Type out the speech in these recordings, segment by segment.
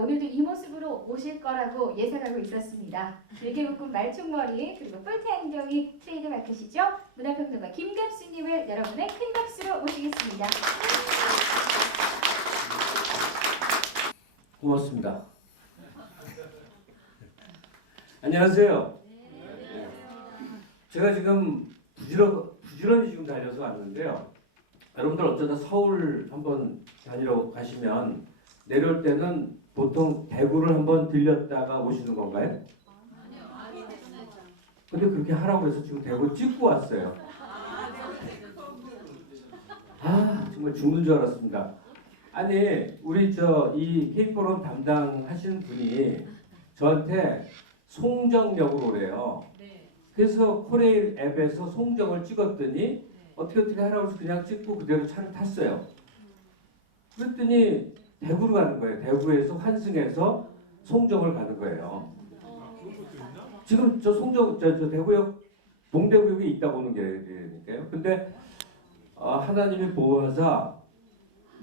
오늘도 이 모습으로 오실 거라고 예상하고 있었습니다. 길게 묶은 말총머리 그리고 뿔테 안경이 트레이드 마크시죠? 문화평론가 김갑수님을 여러분의 큰 박수로 모시겠습니다. 고맙습니다. 안녕하세요. 제가 지금 부지런히 지금 다녀서 왔는데요. 여러분들 어쩌다 서울 한번 다니러 가시면 내려올 때는 보통 대구를 한번 들렸다가 오시는 건가요? 아니요. 근데 그렇게 하라고 해서 지금 대구 찍고 왔어요. 아, 정말 죽는 줄 알았습니다. 아니, 우리 이 K포럼 담당하시는 분이 저한테 송정역으로 오래요. 그래서 코레일 앱에서 송정을 찍었더니 어떻게 하라고 해서 그냥 찍고 그대로 차를 탔어요. 그랬더니 대구로 가는 거예요. 대구에서 환승해서 송정을 가는 거예요. 지금 저 송정, 저 대구역, 동대구역에 있다 보는 게니까요. 근데 하나님이 보호하사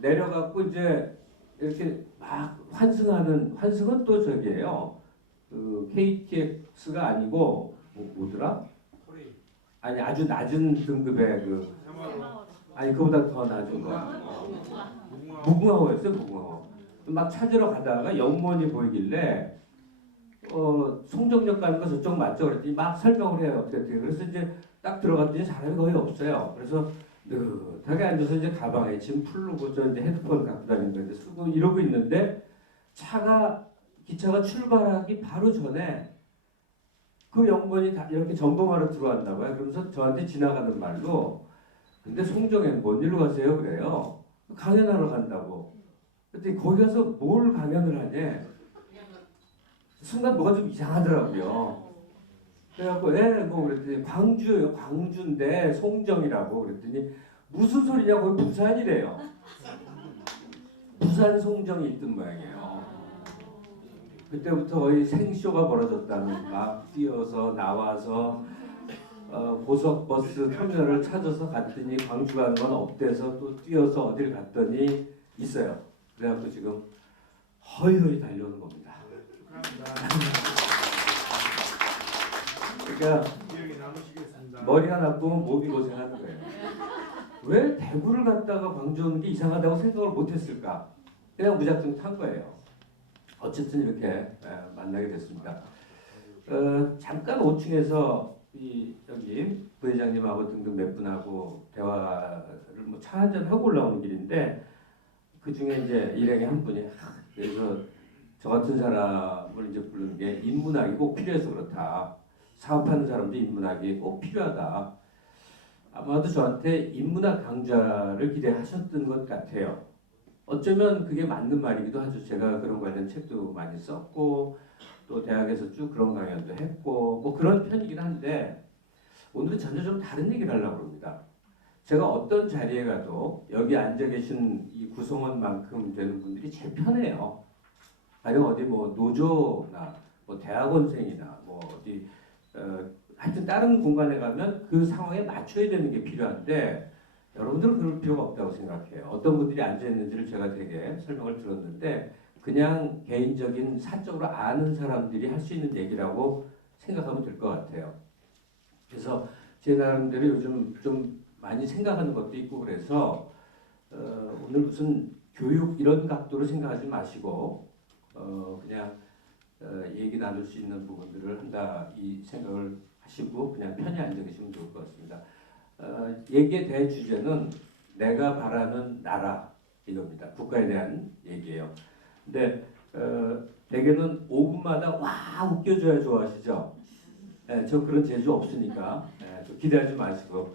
내려갖고 이제 이렇게 막 환승은 또 저기예요. 그 KTX가 아니고 뭐더라? 아니 아주 낮은 등급의 아니 그보다 더 낮은 거. 무궁화호였어요. 무궁화호. 막 찾으러 가다가 영문이 보이길래 송정역 가는 거 저쪽 맞죠? 그랬더니 막 설명을 해요. 어떻게. 그래서 이제 딱 들어갔더니 사람이 거의 없어요. 그래서 느긋하게 앉아서 이제 가방에 짐 풀르고 저 이제 헤드폰 갖고 다니는 건데 쓰고 이러고 있는데 기차가 출발하기 바로 전에 그 영문이 다 이렇게 점검하러 들어왔나 봐요. 그러면서 저한테 지나가는 말로 근데 송정에는 뭔 일로 가세요? 그래요. 강연하러 간다고. 그랬더니 거기 가서 뭘 강연을 하냐. 순간 뭐가 좀 이상하더라고요. 그래갖고 뭐 그랬더니 광주예요. 광주인데 송정이라고 그랬더니 무슨 소리냐고 부산이래요. 부산 송정이 있던 모양이에요. 그때부터 거의 생쇼가 벌어졌다는 막 뛰어서 나와서 고속버스 터미널을 찾아서 갔더니 광주 가는 건 없대서 또 뛰어서 어딜 갔더니 있어요. 그래갖고 지금 허이허이 달려오는 겁니다. 그러니까 머리가 나쁘면 몸이 고생하는 거예요. 왜 대구를 갔다가 광주 오는 게 이상하다고 생각을 못했을까? 그냥 무작정 탄 거예요. 어쨌든 이렇게 만나게 됐습니다. 잠깐 5층에서 여기 부회장님하고 등등 몇 분하고 대화를 뭐 차 한잔 하고 올라오는 길인데 그 중에 이제 일행의 한 분이 그래서 저 같은 사람을 이제 부르는 게 인문학이 꼭 필요해서 그렇다. 사업하는 사람도 인문학이 꼭 필요하다. 아마도 저한테 인문학 강좌를 기대하셨던 것 같아요. 어쩌면 그게 맞는 말이기도 하죠. 제가 그런 관련 책도 많이 썼고 또 대학에서 쭉 그런 강연도 했고 뭐 그런 편이긴 한데 오늘은 전혀 좀 다른 얘기를 하려고 합니다. 제가 어떤 자리에 가도 여기 앉아 계신 이 구성원만큼 되는 분들이 제일 편해요. 가령 어디 뭐 노조나 뭐 대학원생이나 뭐 어디 하여튼 다른 공간에 가면 그 상황에 맞춰야 되는 게 필요한데 여러분들은 그럴 필요가 없다고 생각해요. 어떤 분들이 앉아있는지를 제가 되게 설명을 들었는데 그냥 개인적인 사적으로 아는 사람들이 할 수 있는 얘기라고 생각하면 될 것 같아요. 그래서 제 나름대로 요즘 좀 많이 생각하는 것도 있고 그래서 오늘 무슨 교육 이런 각도로 생각하지 마시고 그냥 얘기 나눌 수 있는 부분들을 한다 이 생각을 하시고 그냥 편히 앉아 계시면 좋을 것 같습니다. 얘기의 대주제는 내가 바라는 나라 이겁니다. 국가에 대한 얘기예요. 근데 대개는 5분마다 와 웃겨줘야 좋아하시죠? 네, 저 그런 재주 없으니까 좀 기대하지 마시고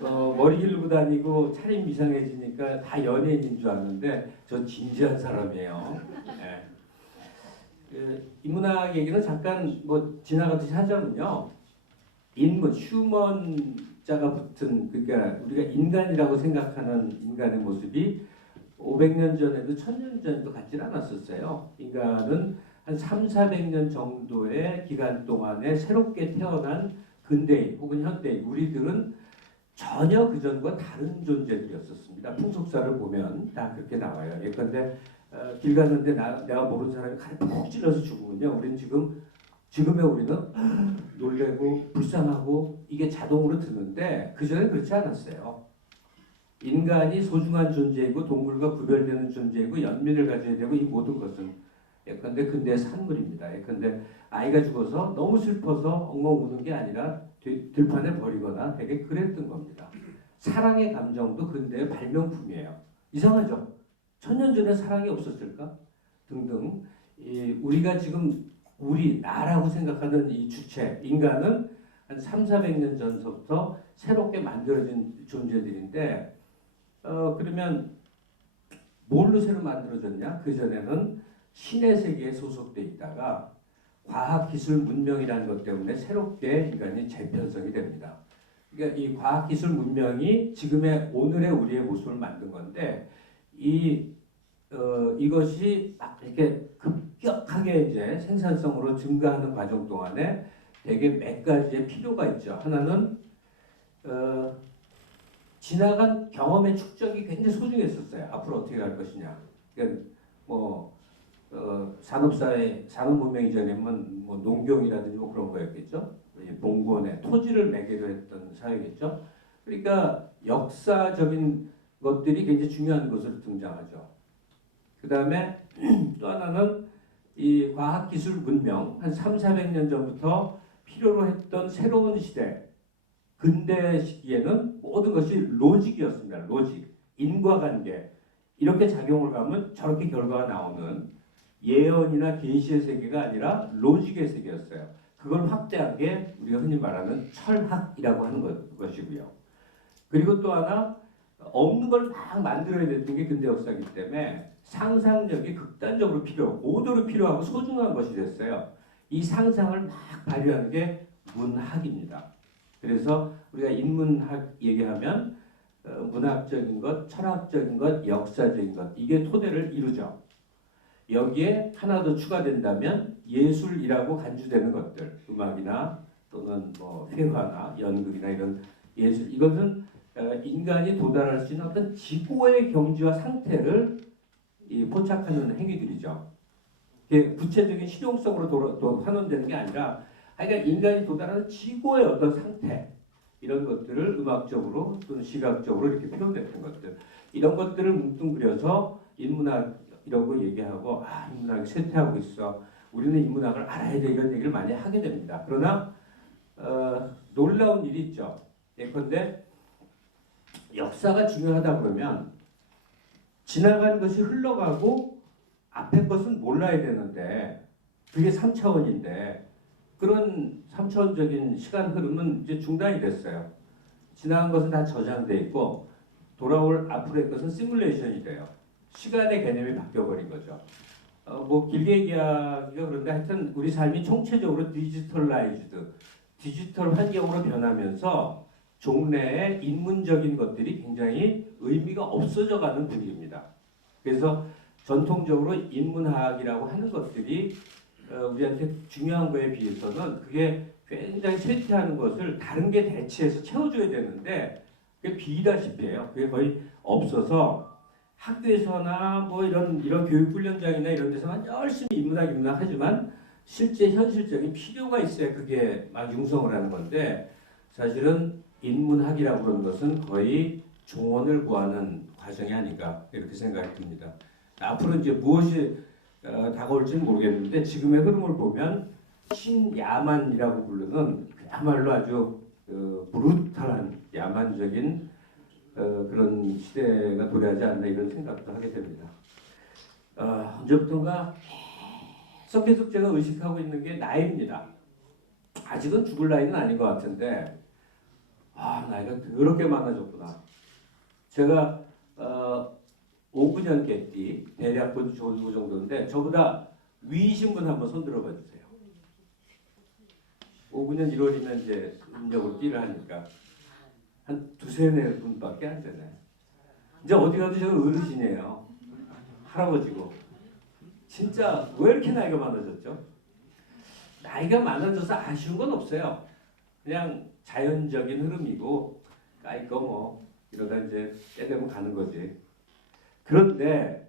머리 기르고 다니고 차림 이상해지니까 다 연예인인 줄 아는데 전 진지한 사람이에요. 인문학 얘기는 잠깐 뭐 지나가듯이 하자면요. 인문, 휴먼자가 붙은 그러니까 우리가 인간이라고 생각하는 인간의 모습이 500년 전에도 1000년 전에도 같지 않았었어요. 인간은 한 300~400년 정도의 기간 동안에 새롭게 태어난 근대인 혹은 현대인 우리들은 전혀 그전과 다른 존재들이었었습니다. 풍속사를 보면 다 그렇게 나와요. 예컨대 길 갔는데 내가 모르는 사람이 칼에 푹 찔러서 죽으면요. 우리는 지금의 우리는 놀래고 불쌍하고 이게 자동으로 드는데 그전에 그렇지 않았어요. 인간이 소중한 존재이고 동물과 구별되는 존재이고 연민을 가져야 되고 이 모든 것은 예컨대 근대의 산물입니다. 예컨대 아이가 죽어서 너무 슬퍼서 엉엉 우는 게 아니라 들판에 버리거나 되게 그랬던 겁니다. 사랑의 감정도 근대의 발명품이에요. 이상하죠? 1000년 전에 사랑이 없었을까? 등등. 우리가 지금 나라고 생각하는 이 주체, 인간은 한 300~400년 전서부터 새롭게 만들어진 존재들인데 그러면 뭘로 새로 만들어졌냐? 그전에는 신의 세계에 소속돼 있다가 과학기술 문명이라는 것 때문에 새롭게 인간이 재편성이 됩니다. 그러니까 이 과학기술 문명이 지금의 오늘의 우리의 모습을 만든 건데 이것이 막 이렇게 급격하게 이제 생산성으로 증가하는 과정 동안에 되게 몇 가지의 필요가 있죠. 하나는 지나간 경험의 축적이 굉장히 소중했었어요. 앞으로 어떻게 할 것이냐. 그러니까 산업사회, 산업문명 이전에는 뭐 농경이라든지 뭐 그런 거였겠죠. 봉건에 토지를 매개로 했던 사회겠죠. 그러니까 역사적인 것들이 굉장히 중요한 것으로 등장하죠. 그 다음에 또 하나는 이 과학기술 문명, 한 300~400년 전부터 필요로 했던 새로운 시대, 근대 시기에는 모든 것이 로직이었습니다. 로직, 인과관계. 이렇게 작용을 가면 저렇게 결과가 나오는 예언이나 계시의 세계가 아니라 로직의 세계였어요. 그걸 확대한 게 우리가 흔히 말하는 철학이라고 하는 것이고요. 그리고 또 하나 없는 걸 막 만들어야 됐던 게 근대 역사이기 때문에 상상력이 극단적으로 고도로 필요하고 소중한 것이 됐어요. 이 상상을 막 발휘하는 게 문학입니다. 그래서 우리가 인문학 얘기하면 문학적인 것, 철학적인 것, 역사적인 것 이게 토대를 이루죠. 여기에 하나 더 추가된다면 예술이라고 간주되는 것들, 음악이나 또는 뭐 회화나 연극이나 이런 예술, 이것은 인간이 도달할 수 있는 어떤 지고의 경지와 상태를 포착하는 행위들이죠. 구체적인 실용성으로 환원되는 게 아니라 그러니까 인간이 도달하는 지고의 어떤 상태 이런 것들을 음악적으로 또는 시각적으로 이렇게 표현됐던 것들 이런 것들을 뭉뚱그려서 인문학이라고 얘기하고 인문학이 쇠퇴하고 있어. 우리는 인문학을 알아야 돼 이런 얘기를 많이 하게 됩니다. 그러나 놀라운 일이 있죠. 예컨대 역사가 중요하다 그러면 지나간 것이 흘러가고 앞에 것은 몰라야 되는데 그게 3차원인데 그런 3차원적인 시간 흐름은 이제 중단이 됐어요. 지나간 것은 다 저장돼 있고 돌아올 앞으로의 것은 시뮬레이션이 돼요. 시간의 개념이 바뀌어버린 거죠. 뭐 길게 얘기하기가 그런데 하여튼 우리 삶이 총체적으로 디지털 환경으로 변하면서 종래의 인문적인 것들이 굉장히 의미가 없어져가는 분위기입니다. 그래서 전통적으로 인문학이라고 하는 것들이 우리한테 중요한 거에 비해서는 그게 굉장히 쇠퇴하는 것을 다른 게 대체해서 채워줘야 되는데 그게 비다시피 해요. 그게 거의 없어서 학교에서나 뭐 이런 교육훈련장이나 이런 데서만 열심히 인문학 하지만 실제 현실적인 필요가 있어야 그게 막 융성을 하는 건데 사실은 인문학이라고 그러는 것은 거의 종언을 구하는 과정이 아닌가 이렇게 생각이 듭니다. 앞으로 이제 무엇이 다가올지는 모르겠는데 지금의 흐름을 보면 신야만이라고 부르는 그야말로 아주 브루탈한 야만적인 그런 시대가 도래하지 않나 이런 생각도 하게 됩니다. 언제부턴가 계속 제가 의식하고 있는 게 나이입니다. 아직은 죽을 나이는 아닌 것 같은데 나이가 더럽게 많아졌구나. 제가 59년 개띠 대략 그 정도인데 저보다 위이신 분 한번 손 들어봐 주세요. 59년 1월이면 이제 음력으로 띠를 하니까 한 두세 분밖에 안 되네. 이제 어디 가도 제가 어르신이에요. 할아버지고. 진짜 왜 이렇게 나이가 많아졌죠? 나이가 많아져서 아쉬운 건 없어요. 그냥 자연적인 흐름이고 까이거 뭐 이러다 이제 때 되면 가는 거지. 그런데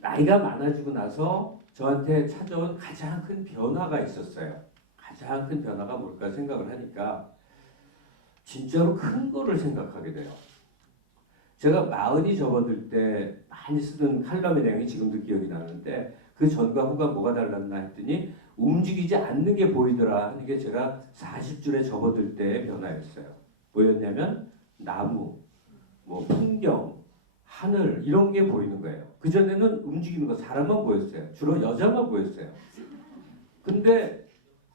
나이가 많아지고 나서 저한테 찾아온 가장 큰 변화가 있었어요. 가장 큰 변화가 뭘까 생각을 하니까 진짜로 큰 거를 생각하게 돼요. 제가 40이 접어들 때 많이 쓰던 칼럼의 내용이 지금도 기억이 나는데 그 전과 후가 뭐가 달랐나 했더니 움직이지 않는 게 보이더라 하는 게 제가 40줄에 접어들 때의 변화였어요. 뭐였냐면 나무, 뭐 풍경, 하늘 이런 게 보이는 거예요. 그전에는 움직이는 거 사람만 보였어요. 주로 여자만 보였어요. 근데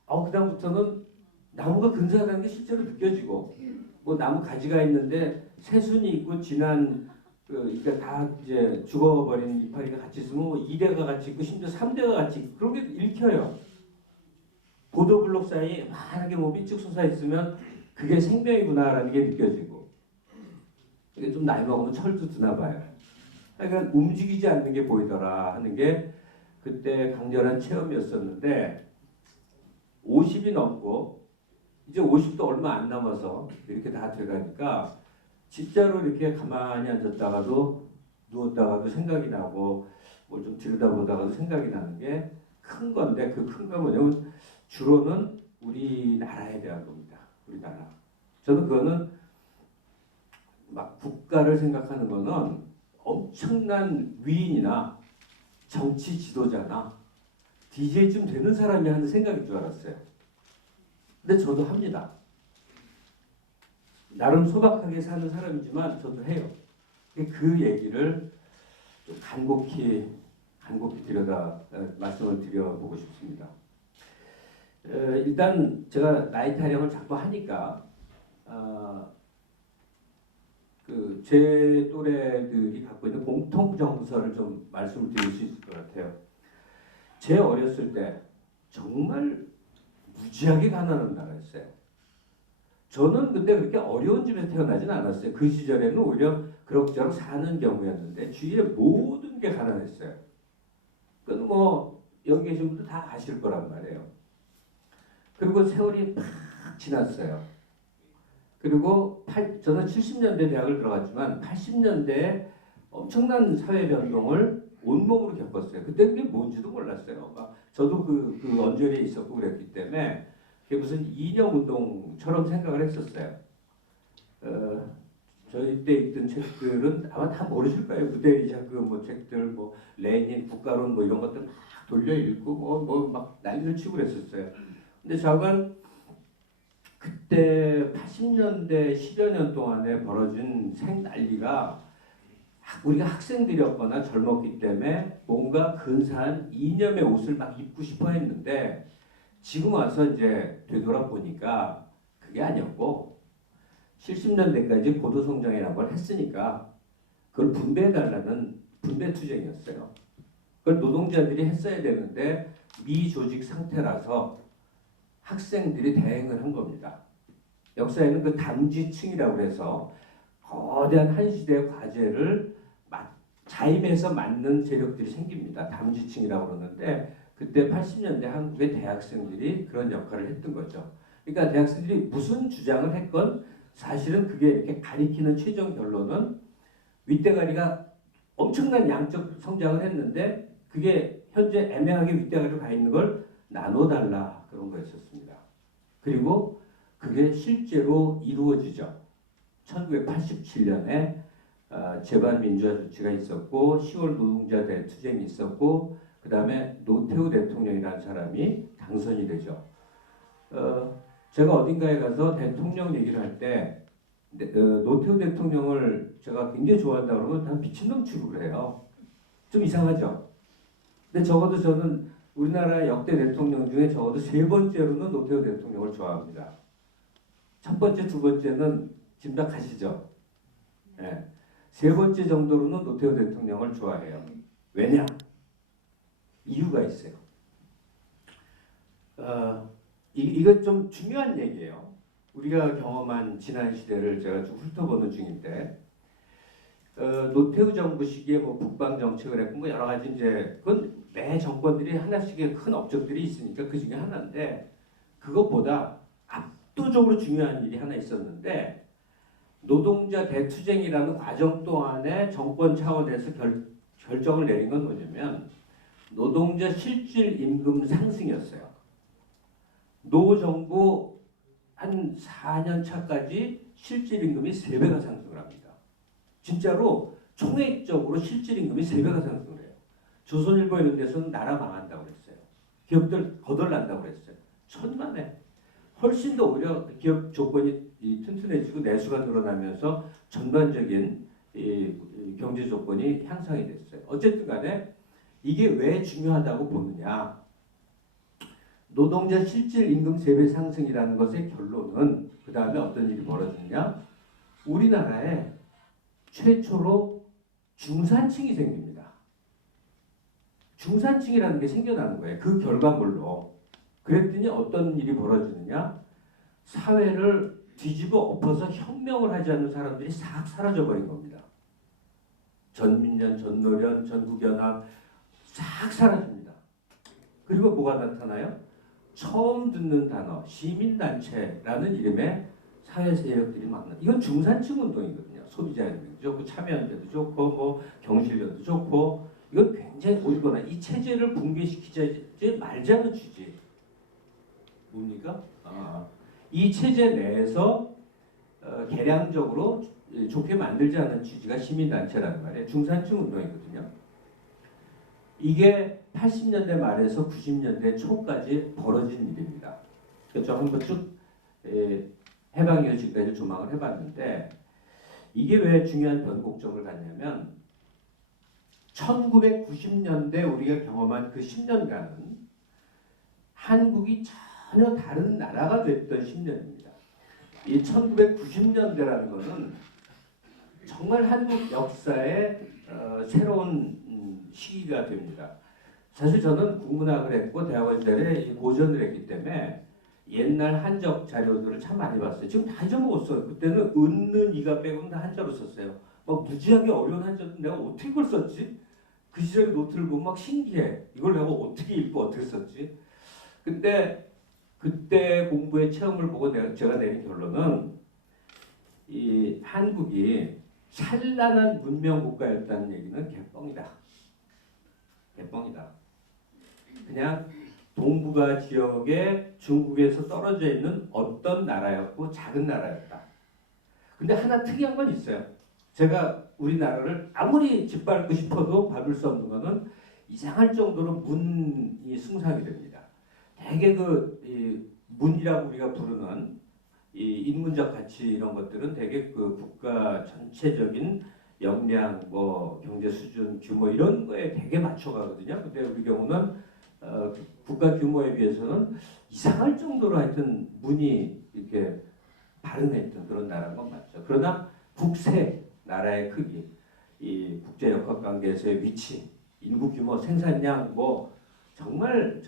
그다음부터는 나무가 근사하다는 게 실제로 느껴지고 뭐 나무 가지가 있는데 새순이 있고 진한 그러니까 다 이제 죽어버린 이파리가 같이 있으면 뭐 2대가 같이 있고 심지어 3대가 같이 있고 그런 게 읽혀요. 보도블록 사이에 만약에 뭐 삐쭉 솟아 있으면 그게 생명이구나라는 게 느껴지고 이게 좀 나이 먹으면 철도 드나 봐요. 그러니까 움직이지 않는 게 보이더라 하는 게 그때 강렬한 체험이었었는데 50이 넘고 이제 50도 얼마 안 남아서 이렇게 다 돼가니까 진짜로 이렇게 가만히 앉았다가도 누웠다가도 생각이 나고 뭘 좀 들여다보다가도 생각이 나는 게 큰 건데 그 큰 건 뭐냐면 주로는 우리나라에 대한 겁니다. 우리나라. 저는 그거는 막 국가를 생각하는 거는 엄청난 위인이나 정치 지도자나 DJ쯤 되는 사람이 하는 생각인 줄 알았어요. 근데 저도 합니다. 나름 소박하게 사는 사람이지만 저도 해요. 그 얘기를 좀 간곡히 말씀을 드려보고 싶습니다. 일단 제가 나이 타령을 자꾸 하니까 제 또래들이 갖고 있는 공통 정서를 좀 말씀을 드릴 수 있을 것 같아요. 제 어렸을 때 정말 무지하게 가난한 나라였어요. 저는 근데 그렇게 어려운 집에서 태어나진 않았어요. 그 시절에는 오히려 그럭저럭 사는 경우였는데 주위에 모든 게 가난했어요. 그건 뭐 여기 계신 분들 다 아실 거란 말이에요. 그리고 세월이 팍 지났어요. 그리고 저는 70년대 대학을 들어갔지만 80년대에 엄청난 사회 변동을 온몸으로 겪었어요. 그때 그게 뭔지도 몰랐어요. 저도 그 언저리에 있었고 그랬기 때문에 그게 무슨 이념 운동처럼 생각을 했었어요. 저희 때 읽던 책들은 아마 다 모르실 거예요. 무데리자크 뭐 책들, 뭐 레닌, 국가론 뭐 이런 것들 막 돌려 읽고 뭐 막 난리를 치고 그랬었어요. 근데 저건 그때 80년대 10여 년 동안에 벌어진 생난리가 우리가 학생들이었거나 젊었기 때문에 뭔가 근사한 이념의 옷을 막 입고 싶어 했는데 지금 와서 이제 되돌아보니까 그게 아니었고 70년대까지 고도성장이라는 걸 했으니까 그걸 분배해달라는 분배투쟁이었어요. 그걸 노동자들이 했어야 되는데 미조직 상태라서 학생들이 대행을 한 겁니다. 역사에는 그 담지층이라고 해서 거대한 한 시대의 과제를 자임해서 맡는 세력들이 생깁니다. 담지층이라고 그러는데 그때 80년대 한국의 대학생들이 그런 역할을 했던 거죠. 그러니까 대학생들이 무슨 주장을 했건 사실은 그게 이렇게 가리키는 최종 결론은 윗대가리가 엄청난 양적 성장을 했는데 그게 현재 애매하게 윗대가리로 가 있는 걸 나눠달라 그런 거였었습니다. 그리고 그게 실제로 이루어지죠. 1987년에 재반민주화 조치가 있었고 10월 노동자 대투쟁이 있었고 그 다음에 노태우 대통령이라는 사람이 당선이 되죠. 제가 어딘가에 가서 대통령 얘기를 할 때 노태우 대통령을 제가 굉장히 좋아한다 그러면 다 미친놈 취급을 해요. 좀 이상하죠. 근데 적어도 저는 우리나라 역대 대통령 중에 적어도 3번째로는 노태우 대통령을 좋아합니다. 첫 번째, 두 번째는 짐작하시죠? 네. 3번째 정도로는 노태우 대통령을 좋아해요. 왜냐? 이유가 있어요. 이거 좀 중요한 얘기예요. 우리가 경험한 지난 시대를 제가 좀 훑어보는 중인데 노태우 정부 시기에 뭐 북방 정책을 했고 뭐 여러 가지 이제 그건 매 정권들이 하나씩의 큰 업적들이 있으니까 그 중에 하나인데 그것보다 압도적으로 중요한 일이 하나 있었는데 노동자 대투쟁이라는 과정 동안에 정권 차원에서 결정을 내린 건 뭐냐면 노동자 실질 임금 상승이었어요. 노 정부 한 4년 차까지 실질 임금이 3배가 상승을 합니다. 진짜로 총액적으로 실질 임금이 3배가 상승을 해요. 조선일보 이런 데서는 나라 망한다고 그랬어요. 기업들 거덜난다고 그랬어요. 천만에. 훨씬 더 오히려 기업 조건이 튼튼해지고 내수가 늘어나면서 전반적인 경제 조건이 향상이 됐어요. 어쨌든 간에 이게 왜 중요하다고 보느냐. 노동자 실질 임금 3배 상승이라는 것의 결론은 그 다음에 어떤 일이 벌어지느냐. 우리나라에 최초로 중산층이 생깁니다. 중산층이라는 게 생겨나는 거예요. 그 결과물로. 그랬더니 어떤 일이 벌어지느냐. 사회를 뒤집어 엎어서 혁명을 하지 않는 사람들이 싹 사라져버린 겁니다. 전민련, 전노련, 전국연합 싹 사라집니다. 그리고 뭐가 나타나요? 처음 듣는 단어 시민단체라는 이름의 사회 세력들이 많은. 이건 중산층 운동이거든요. 소비자연맹도 좋고 참여연대도 좋고 뭐 경실련도 좋고 이건 굉장히 보이거나 이 체제를 붕괴시키지 말자는 취지. 뭡니까? 이 체제 내에서 개량적으로 좋게 만들지 않은 취지가 시민단체라는 말이에요. 중산층 운동이거든요. 이게 80년대 말에서 90년대 초까지 벌어진 일입니다. 그래서 한번 쭉 해방 이후 지금까지 조망을 해봤는데 이게 왜 중요한 변곡점을 갖냐면 1990년대 우리가 경험한 그 10년간은 한국이 전혀 다른 나라가 됐던 10년입니다. 이 1990년대라는 것은 정말 한국 역사의 새로운 시기가 됩니다. 사실 저는 국문학을 했고 대학원 시절에 고전을 했기 때문에 옛날 한적 자료들을 참 많이 봤어요. 지금 다 잊어먹었어요. 그때는 은는 이가 빼고는 다 한자로 썼어요. 막 무지하게 어려운 한자도 내가 어떻게 그걸 썼지? 그 시절에 노트를 보면 막 신기해. 이걸 내가 어떻게 읽고 어떻게 썼지? 근데 그때 공부의 체험을 보고 제가 내린 결론은 이 한국이 찬란한 문명 국가였다는 얘기는 개뻥이다. 개뻥이다. 그냥 동북아 지역에 중국에서 떨어져 있는 어떤 나라였고 작은 나라였다. 근데 하나 특이한 건 있어요. 제가 우리나라를 아무리 짓밟고 싶어도 밟을 수 없는 거는 이상할 정도로 문이 숭상이 됩니다. 되게 문이라고 우리가 부르는 이 인문적 가치 이런 것들은 되게 그 국가 전체적인 역량, 뭐 경제 수준, 규모 이런 거에 되게 맞춰가거든요. 근데 우리 경우는 국가 규모에 비해서는 이상할 정도로 하여튼 문이 이렇게 발흥했던 그런 나라인 건 맞죠. 그러나 국세, 나라의 크기, 이 국제 역학 관계에서의 위치, 인구 규모, 생산량 뭐 정말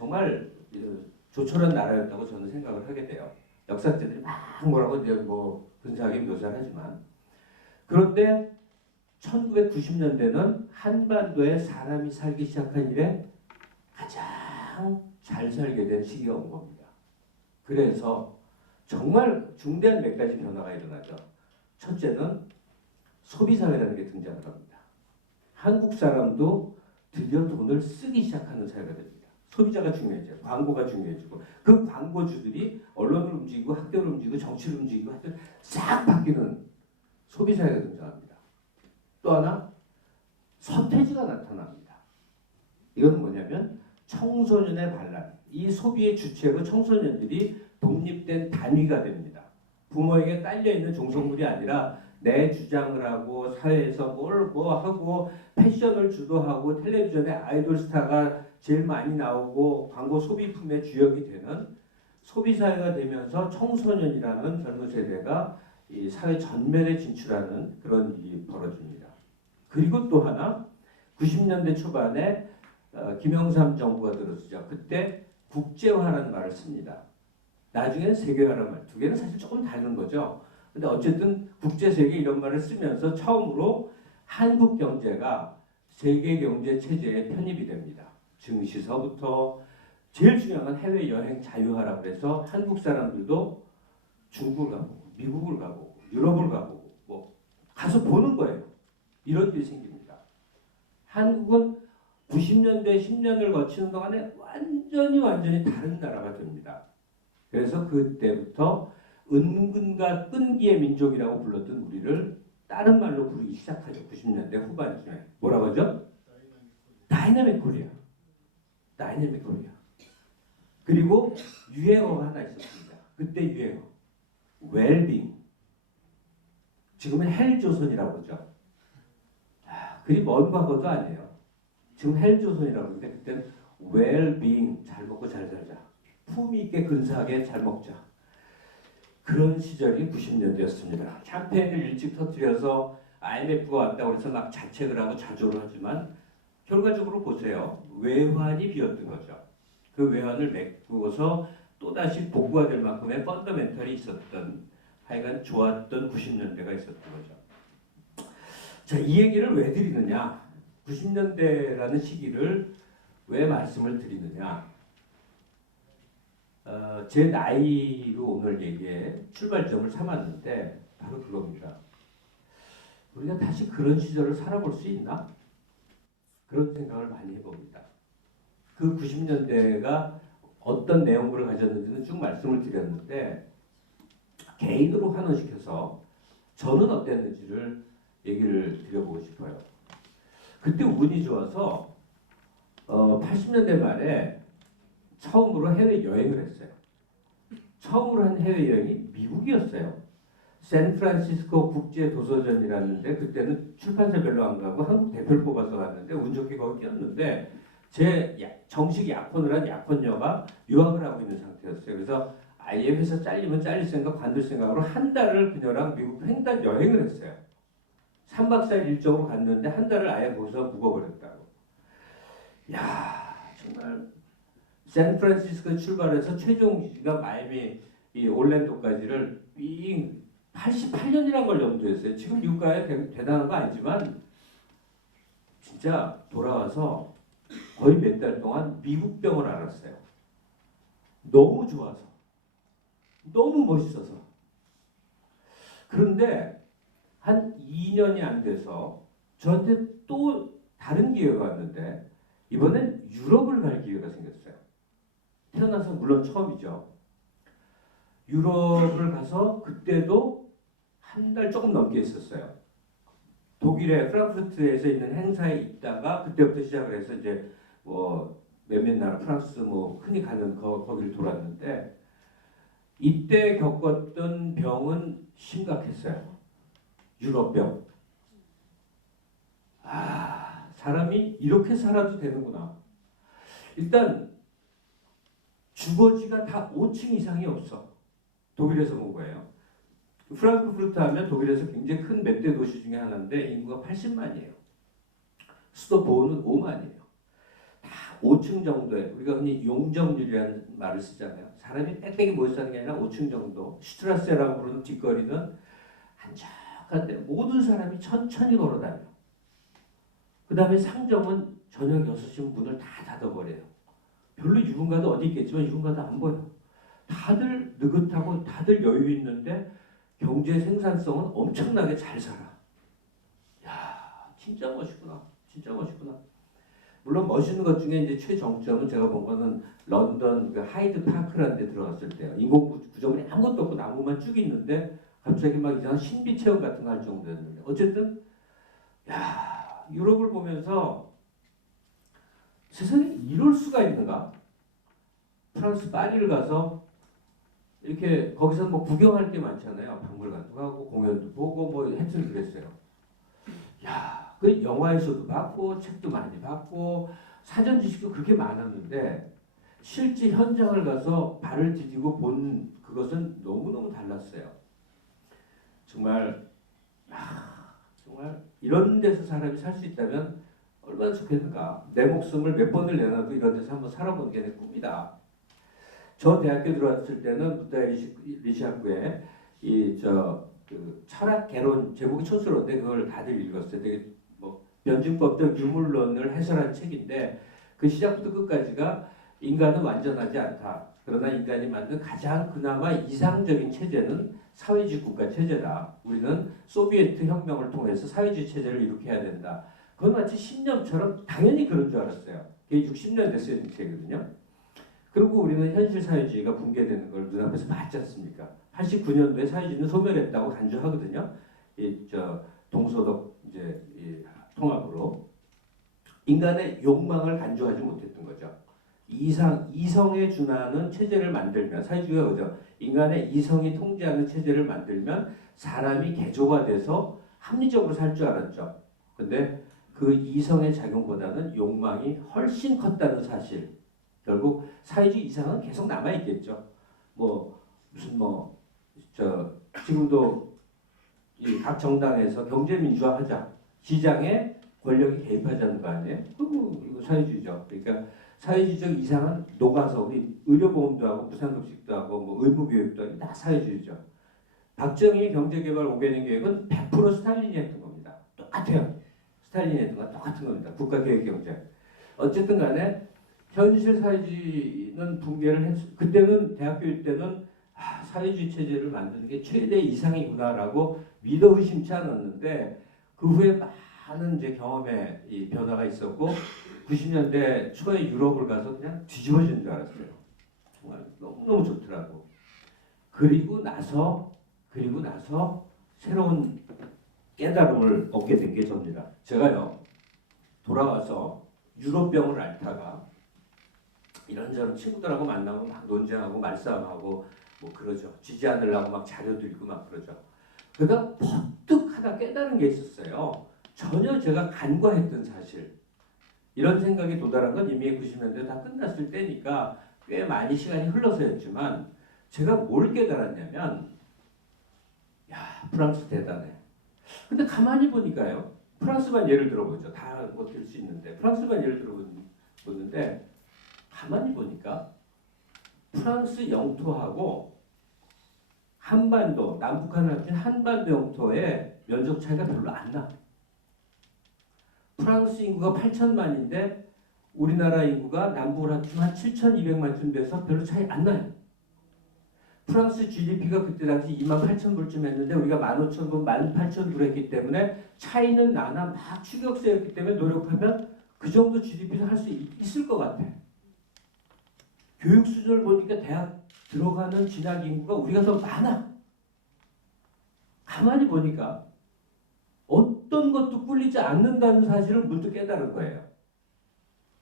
조촐한 나라였다고 저는 생각을 하게 돼요. 역사자들이 막 뭐라고 이제 뭐 근사하게 묘사를 하지만 그런데 1990년대는 한반도에 사람이 살기 시작한 이래 가장 잘 살게 된 시기가 온 겁니다. 그래서 정말 중대한 몇 가지 변화가 일어나죠. 첫째는 소비사회라는 게 등장을 합니다. 한국 사람도 드디어 돈을 쓰기 시작하는 사회가 됩니다. 소비자가 중요해져요. 광고가 중요해지고 그 광고주들이 언론을 움직이고 학교를 움직이고 정치를 움직이고 하여튼 싹 바뀌는 소비사회가 등장합니다. 또 하나 서태지가 나타납니다. 이건 뭐냐면 청소년의 반란. 이 소비의 주체로 청소년들이 독립된 단위가 됩니다. 부모에게 딸려있는 종속물이 아니라 내 주장을 하고 사회에서 뭐 하고 패션을 주도하고 텔레비전에 아이돌 스타가 제일 많이 나오고 광고 소비품의 주역이 되는 소비사회가 되면서 청소년이라는 젊은 세대가 이 사회 전면에 진출하는 그런 일이 벌어집니다. 그리고 또 하나 90년대 초반에 김영삼 정부가 들어서죠. 그때 국제화라는 말을 씁니다. 나중에는 세계화라는 말. 두 개는 사실 조금 다른 거죠. 근데 어쨌든 국제세계 이런 말을 쓰면서 처음으로 한국 경제가 세계 경제 체제에 편입이 됩니다. 증시서부터 제일 중요한 건 해외여행 자유화라고 해서 한국 사람들도 중국을 가보고 미국을 가보고 유럽을 가보고 뭐 가서 보는 거예요. 이런 일이 생깁니다. 한국은 90년대 10년을 거치는 동안에 완전히 다른 나라가 됩니다. 그래서 그때부터 은근과 끈기의 민족이라고 불렀던 우리를 다른 말로 부르기 시작하죠. 90년대 후반쯤에. 뭐라고 하죠? 다이나믹 코리아. 다이나믹 코리아. 그리고 유행어가 하나 있었습니다. 그때 유행어. 웰빙. 지금은 헬조선이라고 그러죠. 그리 먼 과거도 아니에요. 지금 헬조선이라고 하는데 그때는 웰빙. 잘 먹고 잘 살자. 품위 있게 근사하게 잘 먹자. 그런 시절이 90년대였습니다. 캠페인을 일찍 터뜨려서 IMF가 왔다고 해서 막 자책을 하고 자조를 하지만 결과적으로 보세요. 외환이 비었던 거죠. 그 외환을 메꾸고서 또다시 복구가 될 만큼의 펀더멘털이 있었던 하여간 좋았던 90년대가 있었던 거죠. 자, 이 얘기를 왜 드리느냐? 90년대라는 시기를 왜 말씀을 드리느냐? 제 나이로 오늘 얘기에 출발점을 삼았는데 바로 그겁니다. 우리가 다시 그런 시절을 살아볼 수 있나? 그런 생각을 많이 해봅니다. 그 90년대가 어떤 내용들을 가졌는지는 쭉 말씀을 드렸는데 개인으로 환원시켜서 저는 어땠는지를 얘기를 드려보고 싶어요. 그때 운이 좋아서 80년대 말에 처음으로 해외여행을 했어요. 처음으로 한 해외여행이 미국이었어요. 샌프란시스코 국제도서전이라는 데 그때는 출판사 별로 안 가고 한국 대표를 뽑아서 갔는데 운 좋게 거기 꼈는데 제 정식 약혼을 한 약혼녀가 유학을 하고 있는 상태였어요. 그래서 아예 회사 잘리면 잘릴 생각, 관둘 생각으로 한 달을 그녀랑 미국 횡단 여행을 했어요. 3박 4일 일정으로 갔는데 한 달을 아예 거기서 묵어버렸다고. 야, 정말 샌프란시스코 출발해서 최종 위치가 마이애미 이 올랜도까지를 88년이란 걸 염두했어요. 지금 미국 가야 대단한 거 아니지만 진짜 돌아와서 거의 몇 달 동안 미국 병을 알았어요. 너무 좋아서, 너무 멋있어서. 그런데 한 2년이 안 돼서 저한테 또 다른 기회가 왔는데 이번엔 유럽을 갈 기회가 생겼어요. 태어나서 물론 처음이죠. 유럽을 가서 그때도 한 달 조금 넘게 있었어요. 독일의 프랑크푸르트에서 있는 행사에 있다가 그때부터 시작을 해서 이제 뭐 몇몇 나라 프랑스 뭐 흔히 가는 거기를 돌았는데 이때 겪었던 병은 심각했어요. 유럽병. 아, 사람이 이렇게 살아도 되는구나. 일단 주거지가 다 5층 이상이 없어. 독일에서 본 거예요. 프랑크푸르트 하면 독일에서 굉장히 큰 몇 대 도시 중에 하나인데 인구가 80만이에요. 수도 보호는 5만이에요. 다 5층 정도에 우리가 흔히 용적률이라는 말을 쓰잖아요. 사람이 빽빽이 모여 사는 게 아니라 5층 정도. 슈트라세라고 부르는 뒷거리는 한적한데 모든 사람이 천천히 걸어다녀. 그 다음에 상점은 저녁 6시면 문을 다 닫아버려요. 별로 유흥가도 어디 있겠지만 유흥가도 안 보여. 다들 느긋하고 다들 여유 있는데 경제 생산성은 엄청나게 잘 살아. 야, 진짜 멋있구나. 진짜 멋있구나. 물론 멋있는 것 중에 이제 최정점은 제가 본 거는 런던 그 하이드 파크라는 데 들어갔을 때요. 인공 구조물이 아무것도 없고 나무만 쭉 있는데 갑자기 막 이상한 신비 체험 같은 거 할 정도였는데 어쨌든 야, 유럽을 보면서 세상에 이럴 수가 있는가? 프랑스 파리를 가서 이렇게 거기서 뭐 구경할 게 많잖아요. 박물관도 가고 공연도 보고 뭐 하여튼 그랬어요. 야, 그 영화에서도 봤고 책도 많이 봤고 사전 지식도 그렇게 많았는데 실제 현장을 가서 발을 디디고 본 그것은 너무너무 달랐어요. 정말 정말 이런 데서 사람이 살 수 있다면 얼마나 좋겠는가. 내 목숨을 몇 번을 내놔도 이런 데서 한번 살아보는 게 내 꿈이다. 저 대학교 들어왔을 때는 부다리시아쿠에 그 철학 개론 제목이 촌스러운데 그걸 다들 읽었어요. 되게 뭐 변증법적 유물론을 해설한 책인데 그 시작부터 끝까지가 인간은 완전하지 않다. 그러나 인간이 만든 가장 그나마 이상적인 체제는 사회주의 국가 체제다. 우리는 소비에트 혁명을 통해서 사회주의 체제를 이룩해야 된다. 그건 마치 10년처럼 당연히 그런 줄 알았어요. 그게 60년 됐어요, 정책이거든요. 그리고 우리는 현실 사회주의가 붕괴되는 걸 눈앞에서 봤지 않습니까? 89년도에 사회주의는 소멸했다고 간주하거든요. 동서독 통합으로 인간의 욕망을 간주하지 못했던 거죠. 이성에 준하는 체제를 만들면 사회주의가 그죠? 인간의 이성이 통제하는 체제를 만들면 사람이 개조가 돼서 합리적으로 살 줄 알았죠. 근데 그 이성의 작용보다는 욕망이 훨씬 컸다는 사실. 결국 사회주의 이상은 계속 남아 있겠죠. 지금도 이 각 정당에서 경제 민주화하자, 시장에 권력이 개입하자는 거 아니에요? 이거 사회주의죠. 그러니까 사회주의적 이상은 녹아서 우리 의료보험도 하고 무상급식도 하고 뭐 의무교육도 하고 다 사회주의죠. 박정희 경제개발 5개년 계획은 100% 스탈린이 했던 겁니다. 똑같아요. 스탈린이 했던 거 똑같은 겁니다. 국가계획경제. 어쨌든 간에 현실 사회주의는 붕괴를 그때는 대학교 때는 사회주의 체제를 만드는 게 최대 이상이구나라고 믿어 의심치 않았는데 그 후에 많은 이제 경험의 이 변화가 있었고 90년대 초에 유럽을 가서 그냥 뒤집어진 줄 알았어요. 정말 너무너무 좋더라고. 그리고 나서 새로운 깨달음을 얻게 된 게 접니다. 제가요 돌아와서 유럽병을 앓다가 이런저런 친구들하고 만나고 막 논쟁하고 말싸움하고 뭐 그러죠. 지지 않으려고 막 자료도 읽고 막 그러죠. 그러다 퍼뜩 하나 깨달은 게 있었어요. 전혀 제가 간과했던 사실. 이런 생각이 도달한 건 이미 90년대 다 끝났을 때니까 꽤 많이 시간이 흘러서였지만 제가 뭘 깨달았냐면 프랑스 대단해. 근데 가만히 보니까요. 프랑스만 예를 들어보죠. 다 뭐 들 수 있는데 프랑스만 예를 들어보는데 가만히 보니까 프랑스 영토하고 한반도, 남북한을 합친 한반도 영토의 면적 차이가 별로 안 나. 프랑스 인구가 8천만인데 우리나라 인구가 남북을 합치면 한 7,200만쯤 돼서 별로 차이 안 나요. 프랑스 GDP가 그때 당시 28,000불쯤 했는데 우리가 15,000불, 18,000불 했기 때문에 차이는 나나 막 추격세였기 때문에 노력하면 그 정도 GDP를 할 수 있을 것 같아. 교육 수준을 보니까 대학 들어가는 진학 인구가 우리가 더 많아. 가만히 보니까 어떤 것도 꿀리지 않는다는 사실을 문득 깨달은 거예요.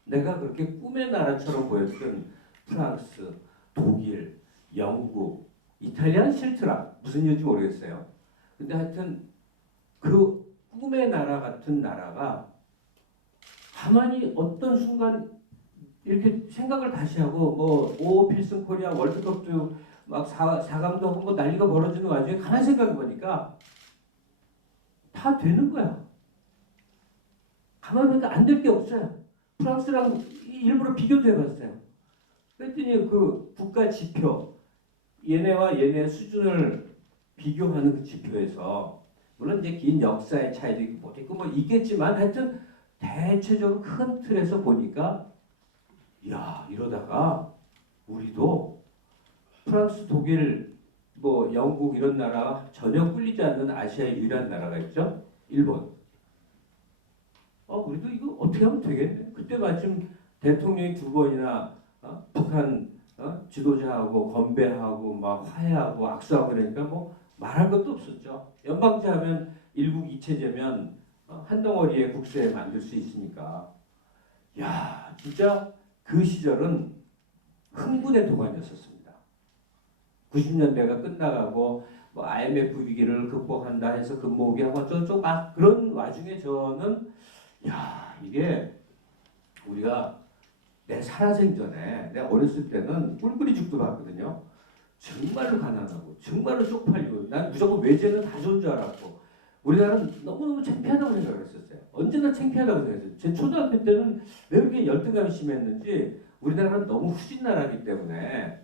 내가 그렇게 꿈의 나라처럼 보였던 프랑스, 독일, 영국, 이탈리아는 싫더라. 무슨 이유인지 모르겠어요. 근데 하여튼 그 꿈의 나라 같은 나라가 가만히 어떤 순간 이렇게 생각을 다시 하고 오 필승 코리아 월드컵도 막 4강도 하고 뭐 난리가 벌어지는 와중에 가만히 생각해 보니까 다 되는 거야. 가만히 보니까 안 될 게 없어요. 프랑스랑 일부러 비교도 해봤어요. 그랬더니 그 국가 지표 얘네와 얘네 수준을 비교하는 그 지표에서 물론 이제 긴 역사의 차이도 있고 뭐 있겠지만 하여튼 대체적으로 큰 틀에서 보니까 이러다가 우리도 프랑스, 독일, 뭐 영국 이런 나라 전혀 꿀리지 않는 아시아의 유일한 나라가 있죠. 일본. 우리도 이거 어떻게 하면 되겠네. 그때 마침 대통령이 2번이나 북한 지도자하고 건배하고 막 화해하고 악수하고 그러니까 뭐 말할 것도 없었죠. 연방제 하면 일국 이체제면 한 덩어리의 국세 만들 수 있으니까. 진짜 그 시절은 흥분의 도가니였었습니다. 90년대가 끝나가고 뭐 IMF 위기를 극복한다 해서 금모으기하고 어쩌고 막 그런 와중에 저는 이게 우리가 내 살아생전에 내가 어렸을 때는 꿀꿀이죽도 봤거든요. 정말로 가난하고 정말로 쪽팔리고 난 무조건 외제는 다 좋은 줄 알았고 우리나라는 너무너무 창피하다고 생각을 했었어요. 언제나 창피하다고 생각했어요. 제 초등학교 때는 왜 이렇게 열등감이 심했는지 우리나라는 너무 후진 나라이기 때문에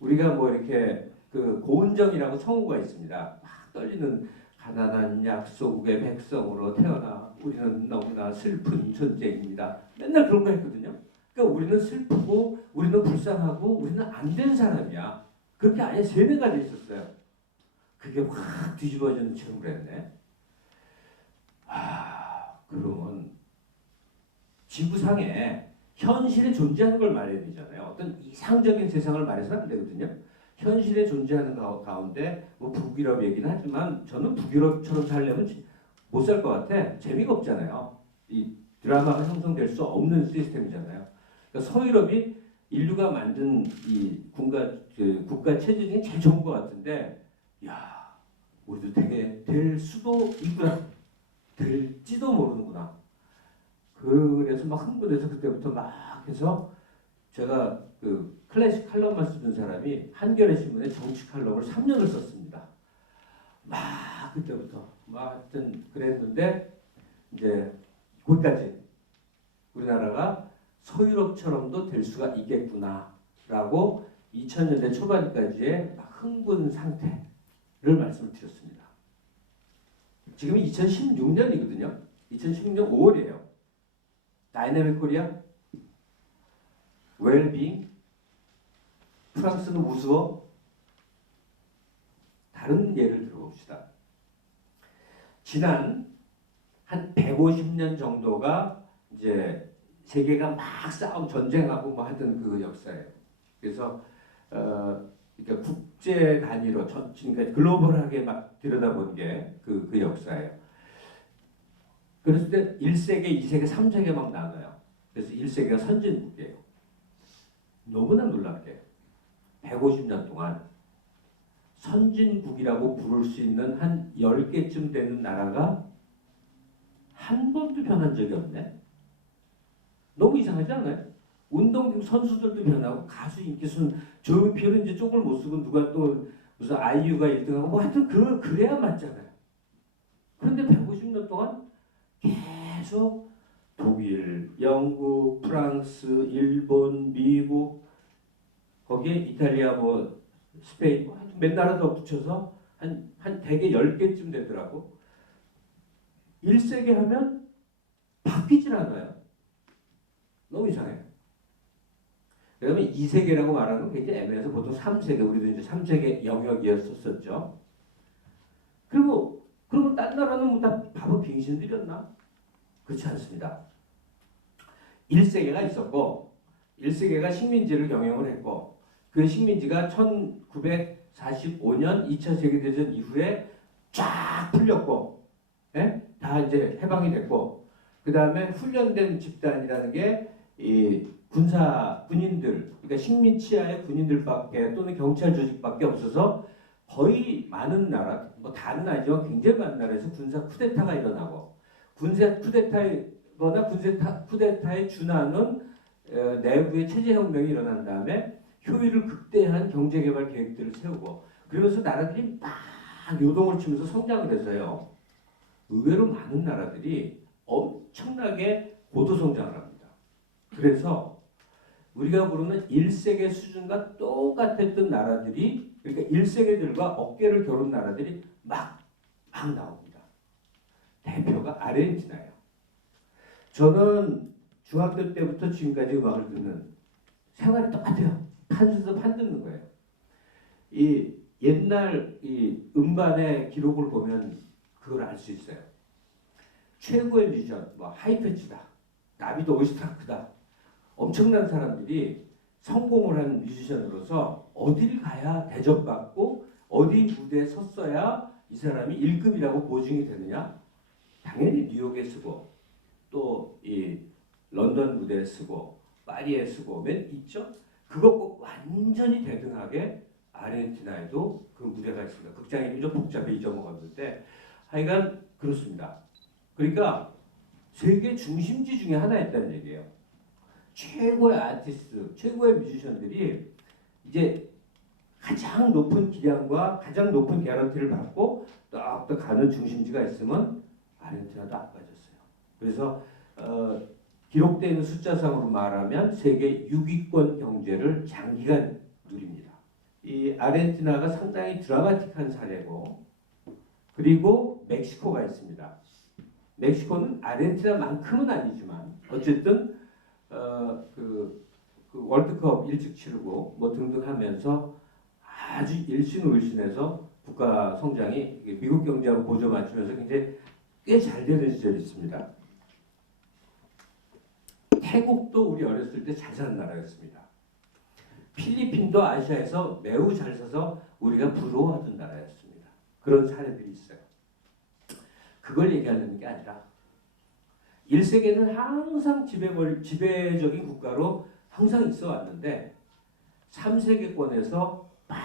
우리가 뭐 이렇게 그 고은정이라고 성우가 있습니다. 막 떨리는 가난한 약소국의 백성으로 태어나 우리는 너무나 슬픈 존재입니다. 맨날 그런 거 했거든요. 그러니까 우리는 슬프고 우리는 불쌍하고 우리는 안 된 사람이야. 그렇게 아예 세뇌가 돼 있었어요. 그게 확 뒤집어지는 체험을 했네. 그러면 지구상에 현실에 존재하는 걸 말해야 되잖아요. 어떤 이상적인 세상을 말해서는 안 되거든요. 현실에 존재하는 가운데 뭐 북유럽 얘기는 하지만 저는 북유럽처럼 살려면 못 살 것 같아. 재미가 없잖아요. 이 드라마가 형성될 수 없는 시스템이잖아요. 그러니까 서유럽이 인류가 만든 이 국가 체제 중에 제일 좋은 것 같은데, 야, 우리도 되게 될 수도 있구나, 될지도 모르는구나. 그래서 막 흥분해서 그때부터 막 해서 제가 그 클래식 칼럼만 쓰던 사람이 한겨레 신문에 정치 칼럼을 3년을 썼습니다. 막 그때부터 막 하여튼 그랬는데 이제 거기까지 우리나라가 서유럽처럼도 될 수가 있겠구나라고 2000년대 초반까지의 막 흥분 상태를 말씀을 드렸습니다. 지금 2016년이거든요. 2016년 5월이에요. 다이내믹 코리아, 웰빙, 프랑스는 우스워. 다른 예를 들어봅시다. 지난 한 150년 정도가 이제 세계가 막 싸움, 전쟁하고 뭐 하던 그 역사예요. 그래서 그러니까 국제 단위로 그러니까 글로벌하게 막 들여다본 게 그 역사예요. 그랬을 때 1세계, 2세계, 3세계 막 나눠요. 그래서 1세계가 선진국이에요. 너무나 놀랍게 150년 동안 선진국이라고 부를 수 있는 한 10개쯤 되는 나라가 한 번도 변한 적이 없네. 너무 이상하지 않아요? 운동 선수들도 변하고 가수 인기순 조용필은 이제 쪽을 못 쓰고 누가 또 무슨 아이유가 1등하고 뭐 하여튼 그래야 맞잖아요. 그런데 150년 동안 계속 독일, 영국, 프랑스, 일본, 미국 거기에 이탈리아 뭐 스페인 뭐 몇 나라 더 붙여서 한 대개 10개쯤 되더라고. 1세계 하면 바뀌질 않아요. 너무 이상해요. 그러면 2세계라고 말하는 건 굉장히 애매해서 보통 3세계, 우리도 이제 3세계 영역이었었죠. 그리고 딴 나라는 뭐 다 바보 빙신들이었나? 그렇지 않습니다. 1세계가 있었고 1세계가 식민지를 경영을 했고 그 식민지가 1945년 2차 세계대전 이후에 쫙 풀렸고 다 이제 해방이 됐고 그 다음에 훈련된 집단이라는 게 이 군인들, 그러니까 식민 치하의 군인들밖에 또는 경찰 조직밖에 없어서 거의 많은 나라, 뭐 다는 아니지만 굉장히 많은 나라에서 군사 쿠데타가 일어나고 군사 쿠데타거나 쿠데타에 준하는 내부의 체제혁명이 일어난 다음에 효율을 극대화한 경제개발 계획들을 세우고 그러면서 나라들이 막 요동을 치면서 성장을 해서요. 의외로 많은 나라들이 엄청나게 고도성장을 합니다. 그래서 우리가 부르는 1세계 수준과 똑같았던 나라들이 그러니까 1세계들과 어깨를 겨룬 나라들이 막 나옵니다. 대표가 아르헨티나예요. 저는 중학교 때부터 지금까지 음악을 듣는 생활이 똑같아요. 판에서 판 듣는 거예요. 이 옛날 이 음반의 기록을 보면 그걸 알 수 있어요. 최고의 뮤지션, 뭐 하이패치다, 나비도 오이스트라크다. 엄청난 사람들이 성공을 한 뮤지션으로서 어딜 가야 대접받고 어디 무대에 섰어야 이 사람이 1급이라고 보증이 되느냐? 당연히 뉴욕에 쓰고 또 이 런던 무대에 쓰고 파리에 쓰고 맨 있죠? 그거 꼭 완전히 대등하게 아르헨티나에도 그 무대가 있습니다. 극장 이름이 좀 복잡해 잊어먹었는데 하여간 그렇습니다. 그러니까 세계 중심지 중에 하나였다는 얘기예요. 최고의 아티스트, 최고의 뮤지션들이 이제 가장 높은 기량과 가장 높은 개런티를 받고 딱 가는 중심지가 있으면 아르헨티나도 안 빠졌어요. 그래서 기록되어 있는 숫자상으로 말하면 세계 6위권 경제를 장기간 누립니다. 이 아르헨티나가 상당히 드라마틱한 사례고 그리고 멕시코가 있습니다. 멕시코는 아르헨티나만큼은 아니지만 어쨌든 그 월드컵 일찍 치르고 뭐 등등 하면서 아주 일신울신해서 국가 성장이 미국 경제하고 보조 맞추면서 굉장히 꽤 잘 되는 시절이 있습니다. 태국도 우리 어렸을 때 잘 사는 나라였습니다. 필리핀도 아시아에서 매우 잘 사서 우리가 부러워하던 나라였습니다. 그런 사례들이 있어요. 그걸 얘기하는 게 아니라 1세계는 항상 지배적인 국가로 항상 있어 왔는데 3세계권에서 막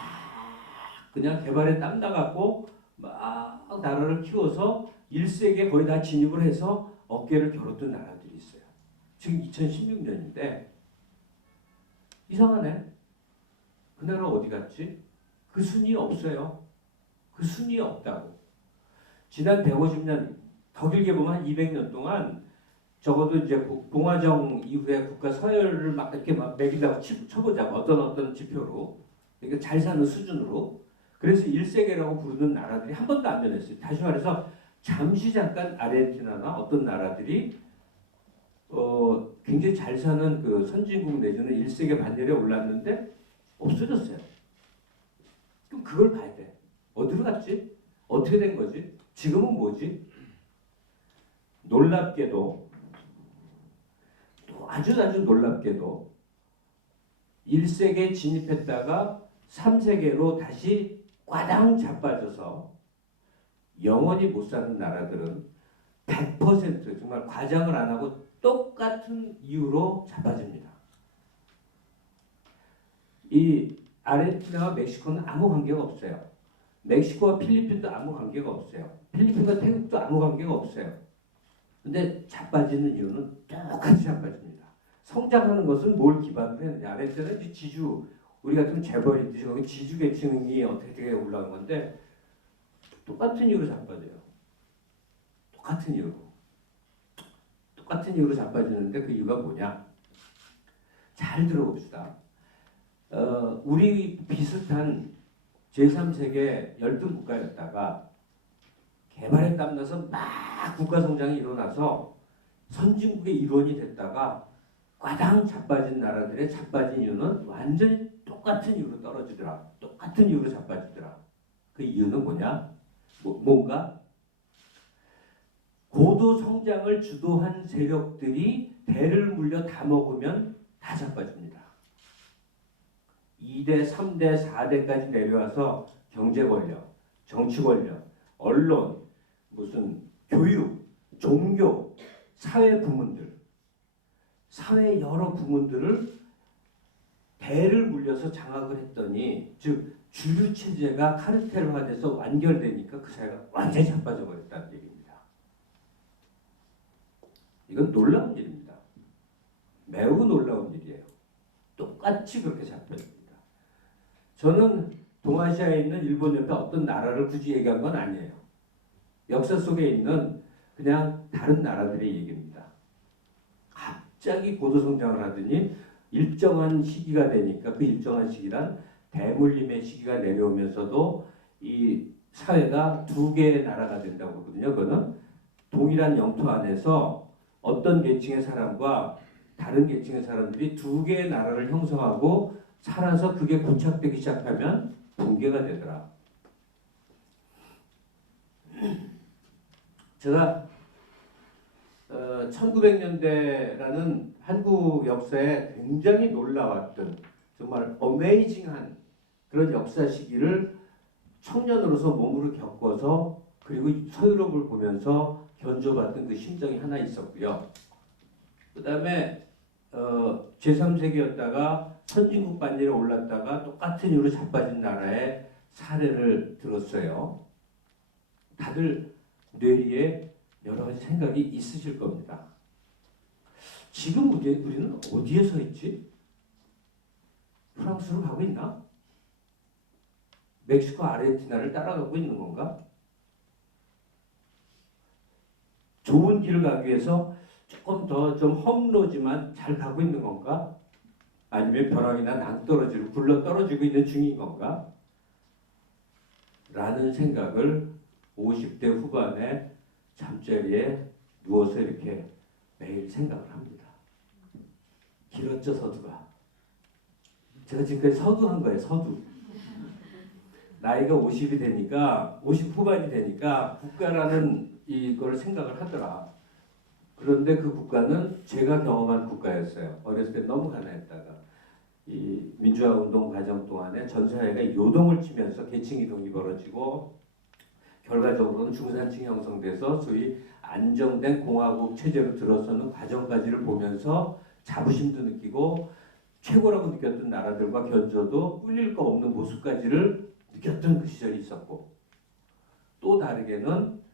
그냥 개발에 땀 나갖고 막 나라를 키워서 1세기에 거의 다 진입을 해서 어깨를 겨뤘던 나라들이 있어요. 지금 2016년인데 이상하네. 그 나라 어디 갔지? 그 순위 없어요. 그 순위 없다고. 지난 150년, 더 길게 보면 한 200년 동안 적어도 이제 봉화정 이후에 국가 서열을 막 이렇게 막 매긴다고 쳐보자. 어떤 지표로. 그러니까 잘 사는 수준으로. 그래서 1세계라고 부르는 나라들이 한 번도 안 변했어요. 다시 말해서 잠시 잠깐 아르헨티나나 어떤 나라들이 굉장히 잘 사는 그 선진국 내지는 1세계 반열에 올랐는데 없어졌어요. 그럼 그걸 봐야 돼. 어디로 갔지? 어떻게 된 거지? 지금은 뭐지? 놀랍게도 또 아주 놀랍게도 1세계에 진입했다가 3세계로 다시 꽈당 자빠져서 영원히 못 사는 나라들은 100% 정말 과장을 안 하고 똑같은 이유로 자빠집니다. 이 아르헨티나와 멕시코는 아무 관계가 없어요. 멕시코와 필리핀도 아무 관계가 없어요. 필리핀과 태국도 아무 관계가 없어요. 근데 자빠지는 이유는 똑같이 자빠집니다. 성장하는 것은 뭘 기반으로 했느냐. 아르헨티나는 이제 지주, 우리 같은 재벌이듯이 거기 지주 계층이 어떻게 올라간 건데 똑같은 이유로 자빠져요. 똑같은 이유로 자빠지는데 그 이유가 뭐냐? 잘 들어봅시다. 우리 비슷한 제3세계 열등 국가였다가 개발에 땀나서 막 국가 성장이 일어나서 선진국의 일원이 됐다가 꽈당 자빠진 나라들의 자빠진 이유는 완전히 똑같은 이유로 떨어지더라. 똑같은 이유로 자빠지더라. 그 이유는 뭐냐? 뭔가 고도 성장을 주도한 세력들이 대를 물려 다 먹으면 다 자빠집니다. 2대, 3대, 4대까지 내려와서 경제 권력, 정치 권력, 언론, 무슨 교육, 종교, 사회 부문들, 사회 여러 부문들을 대를 물려서 장악을 했더니 즉 주류 체제가 카르텔화돼서 완결되니까 그 사회가 완전히 자빠져 버렸다는 얘기입니다. 이건 놀라운 일입니다. 매우 놀라운 일이에요. 똑같이 그렇게 자빠집니다. 저는 동아시아에 있는 일본 옆에 어떤 나라를 굳이 얘기한 건 아니에요. 역사 속에 있는 그냥 다른 나라들의 얘기입니다. 갑자기 고도성장을 하더니 일정한 시기가 되니까 그 일정한 시기란 대물림의 시기가 내려오면서도 이 사회가 두 개의 나라가 된다고 그러거든요. 그거는 동일한 영토 안에서 어떤 계층의 사람과 다른 계층의 사람들이 두 개의 나라를 형성하고 살아서 그게 고착되기 시작하면 붕괴가 되더라. 제가 1900년대라는 한국 역사에 굉장히 놀라웠던 정말 어메이징한 그런 역사 시기를 청년으로서 몸으로 겪어서 그리고 서유럽을 보면서 견줘봤던 그 심정이 하나 있었고요. 그 다음에 제3세계였다가 선진국 반열에 올랐다가 똑같은 이유로 자빠진 나라의 사례를 들었어요. 다들 뇌리에 여러 가지 생각이 있으실 겁니다. 지금 우리는 어디에 서 있지? 프랑스로 가고 있나? 멕시코, 아르헨티나를 따라가고 있는 건가? 좋은 길을 가기 위해서 조금 더 좀 험로지만 잘 가고 있는 건가? 아니면 벼락이나 낭떠러지로 굴러 떨어지고 있는 중인 건가? 라는 생각을 50대 후반에 잠자리에 누워서 이렇게 매일 생각을 합니다. 길었죠, 서두가. 제가 지금까지 서두한 거예요, 서두. 나이가 50이 되니까, 50 후반이 되니까 국가라는 이걸 생각을 하더라. 그런데 그 국가는 제가 경험한 국가였어요. 어렸을 때 너무 가난했다가 이 민주화 운동 과정 동안에 전 사회가 요동을 치면서 계층 이동이 벌어지고 결과적으로는 중산층이 형성돼서 소위 안정된 공화국 체제로 들어서는 과정까지를 보면서 자부심도 느끼고 최고라고 느꼈던 나라들과 견줘도 꿀릴 거 없는 모습까지를 느꼈던 그 시절이 있었고, 또 다르게는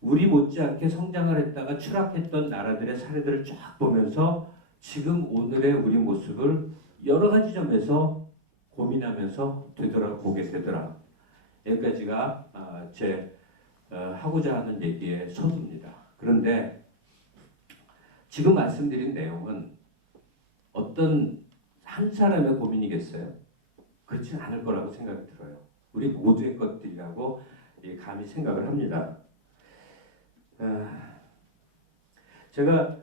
우리 못지않게 성장을 했다가 추락했던 나라들의 사례들을 쫙 보면서 지금 오늘의 우리 모습을 여러 가지 점에서 고민하면서 되돌아보게 되더라. 여기까지가 제 하고자 하는 얘기의 서두입니다. 그런데 지금 말씀드린 내용은 어떤 한 사람의 고민이겠어요? 그렇진 않을 거라고 생각이 들어요. 우리 모두의 것들이라고 감히 생각을 합니다. 제가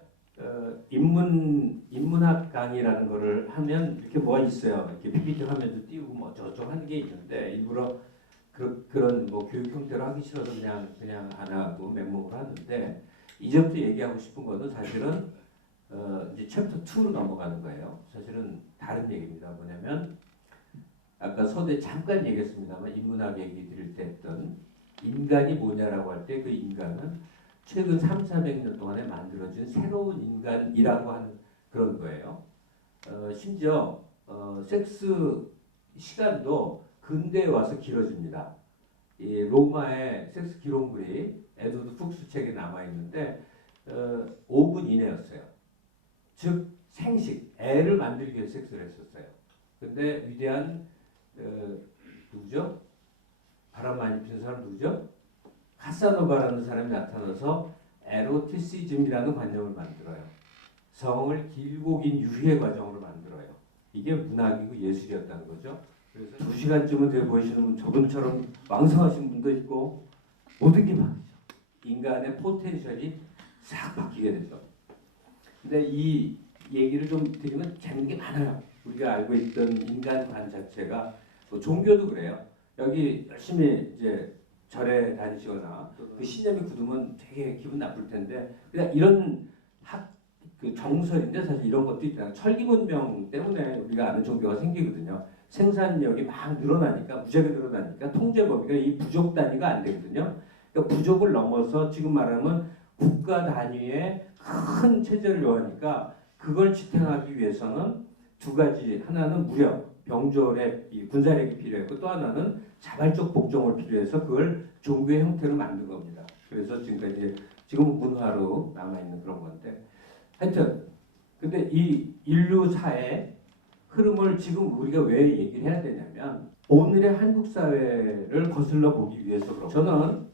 인문학 강의라는 거를 하면 이렇게 뭐가 있어요. 이렇게 PPT 화면도 띄우고 뭐 저쪽 하는 게 있는데 일부러 그런 뭐 교육 형태로 하기 싫어서 그냥 안 하고 맨몸으로 하는데, 이제부터 얘기하고 싶은 거는 사실은 이제 챕터 2로 넘어가는 거예요. 사실은 다른 얘기입니다. 뭐냐면 아까 서두에 잠깐 얘기했습니다만 인문학 얘기 드릴 때 했던 인간이 뭐냐라고 할 때 그 인간은 최근 300~400년 동안에 만들어진 새로운 인간이라고 하는 그런 거예요. 심지어 섹스 시간도 근대에 와서 길어집니다. 이 로마의 섹스 기록물이 에드워드 푹스 책에 남아 있는데 5분 이내였어요. 즉 생식, 애를 만들기 위해 섹스를 했었어요. 근데 위대한 누구죠? 바람 많이 피는 사람 누구죠? 카사노바라는 사람이 나타나서 에로티시즘이라는 관념을 만들어요. 성을 길고 긴 유희의 과정으로 만들어요. 이게 문학이고 예술이었다는 거죠. 그래서 2시간쯤은 되어 보이시는 분, 저분처럼 왕성하신 분도 있고 모든 게 바뀌죠. 인간의 포텐셜이 싹 바뀌게 되죠. 근데 이 얘기를 좀 드리면 재밌는 게 많아요. 우리가 알고 있던 인간관 자체가 뭐 종교도 그래요. 여기 열심히 이제 절에 다니시거나 그 신념이 굳으면 되게 기분 나쁠 텐데, 그냥 이런 그 정설인데 사실 이런 것도 있다. 철기 문명 때문에 우리가 아는 종교가 생기거든요. 생산력이 막 늘어나니까, 무지하게 늘어나니까 통제 범위가 이 부족 단위가 안 되거든요. 그러니까 부족을 넘어서 지금 말하면 국가 단위의 큰 체제를 요하니까 그걸 지탱하기 위해서는 두 가지, 하나는 무력, 병졸의 이 군사력이 필요했고, 또 하나는 자발적 복종을 필요해서 그걸 종교의 형태로 만든 겁니다. 그래서 지금까지 지금 문화로 남아 있는 그런 건데, 하여튼 근데 이 인류사의 흐름을 지금 우리가 왜 얘기를 해야 되냐면 오늘의 한국 사회를 거슬러 보기 위해서 그렇고, 저는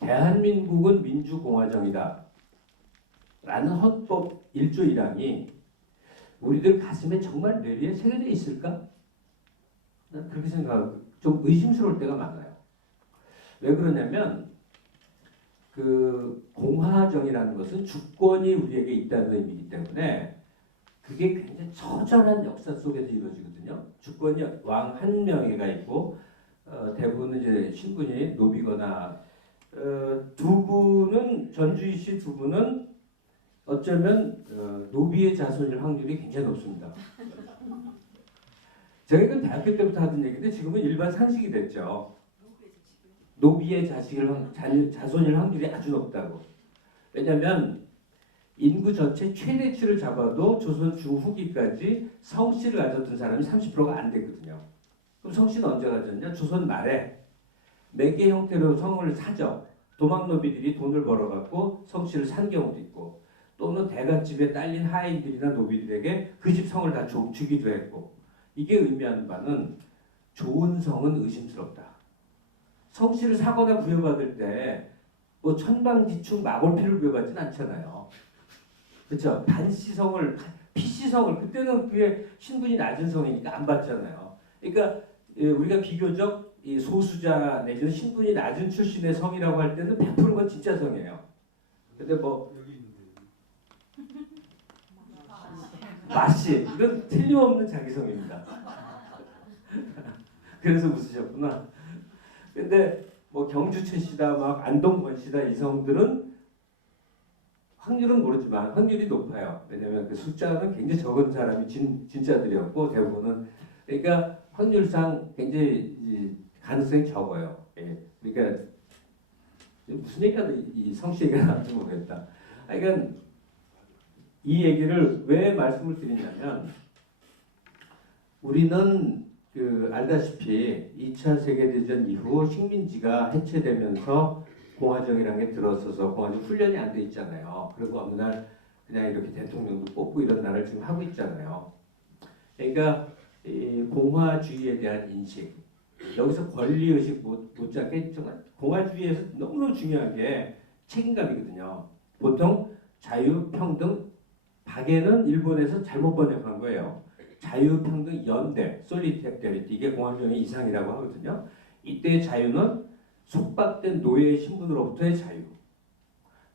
대한민국은 민주공화정이다 라는 헌법 1조 1항이 우리들 가슴에 정말 뇌리에 새겨져 있을까? 난 그렇게 생각하고 좀 의심스러울 때가 많아요. 왜 그러냐면 그 공화정이라는 것은 주권이 우리에게 있다는 의미이기 때문에 그게 굉장히 처절한 역사 속에서 이루어지거든요. 주권이 왕 한 명이가 있고 대부분은 이제 신분이 노비거나 두 분은 전주희 씨 두 분은 어쩌면 노비의 자손일 확률이 굉장히 높습니다. 제가 이건 대학교 때부터 하던 얘기인데 지금은 일반 상식이 됐죠. 노비의 자손일 확률이 아주 높다고. 왜냐하면 인구 전체 최대치를 잡아도 조선 중후기까지 성씨를 가졌던 사람이 30%가 안 됐거든요. 그럼 성씨는 언제 가졌냐? 조선 말에 매개 형태로 성을 사죠. 도망노비들이 돈을 벌어갖고 성씨를 산 경우도 있고, 또는 대갓집에 딸린 하인들이나 노비들에게 그 집 성을 다 주기도 했고, 이게 의미하는 바는 좋은 성은 의심스럽다. 성씨를 사거나 부여받을 때 뭐 천방지축 마골피를 부여받진 않잖아요. 그렇죠? 반씨성을, 피씨성을, 그때는 그게 신분이 낮은 성이니까 안 받잖아요. 그러니까 우리가 비교적 이 소수자 내지는 신분이 낮은 출신의 성이라고 할 때는 100%가 진짜 성이에요. 근데 뭐 마씨 이건 틀림없는 자기성입니다. 그래서 웃으셨구나. 근데 뭐 경주 최씨다, 막 안동권 씨다 이 성들은 확률은 모르지만 확률이 높아요. 왜냐하면 그 숫자는 굉장히 적은 사람이 진짜들이었고 대부분은 그러니까 확률상 굉장히 가능성이 적어요. 예. 그러니까 무슨 얘기가 이 성씨 얘기가 나올지 모르겠다. 그러니까 이 얘기를 왜 말씀을 드리냐면 우리는 그 알다시피 2차 세계대전 이후 식민지가 해체되면서 공화정이라는 게 들어서서 공화정 훈련이 안 돼 있잖아요. 그리고 어느 날 그냥 이렇게 대통령도 뽑고 이런 나라를 지금 하고 있잖아요. 그러니까 이 공화주의에 대한 인식 여기서 권리의식 못지않게 정말 공화주의에서 너무너무 중요한 게 책임감이거든요. 보통 자유, 평등, 박애는 일본에서 잘못 번역한 거예요. 자유, 평등, 연대, 솔리데리티 이게 공화정의 이상이라고 하거든요. 이때의 자유는 속박된 노예의 신분으로부터의 자유.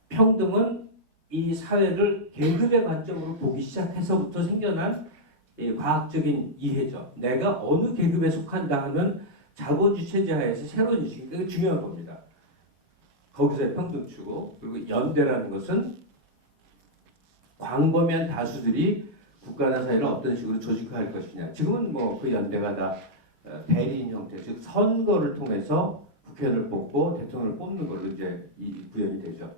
평등은 이 사회를 계급의 관점으로 보기 시작해서부터 생겨난 과학적인 이해죠. 내가 어느 계급에 속한다 하는 자본주체제 하에서 새로운 인식이 되게 중요한 겁니다. 거기서의 평등추구 그리고 연대라는 것은 광범위한 다수들이 국가나 사회를 어떤 식으로 조직화할 것이냐. 지금은 뭐 그 연대가 다 대리인 형태, 즉 선거를 통해서 국회의원을 뽑고 대통령을 뽑는 걸로 이제 구현이 되죠.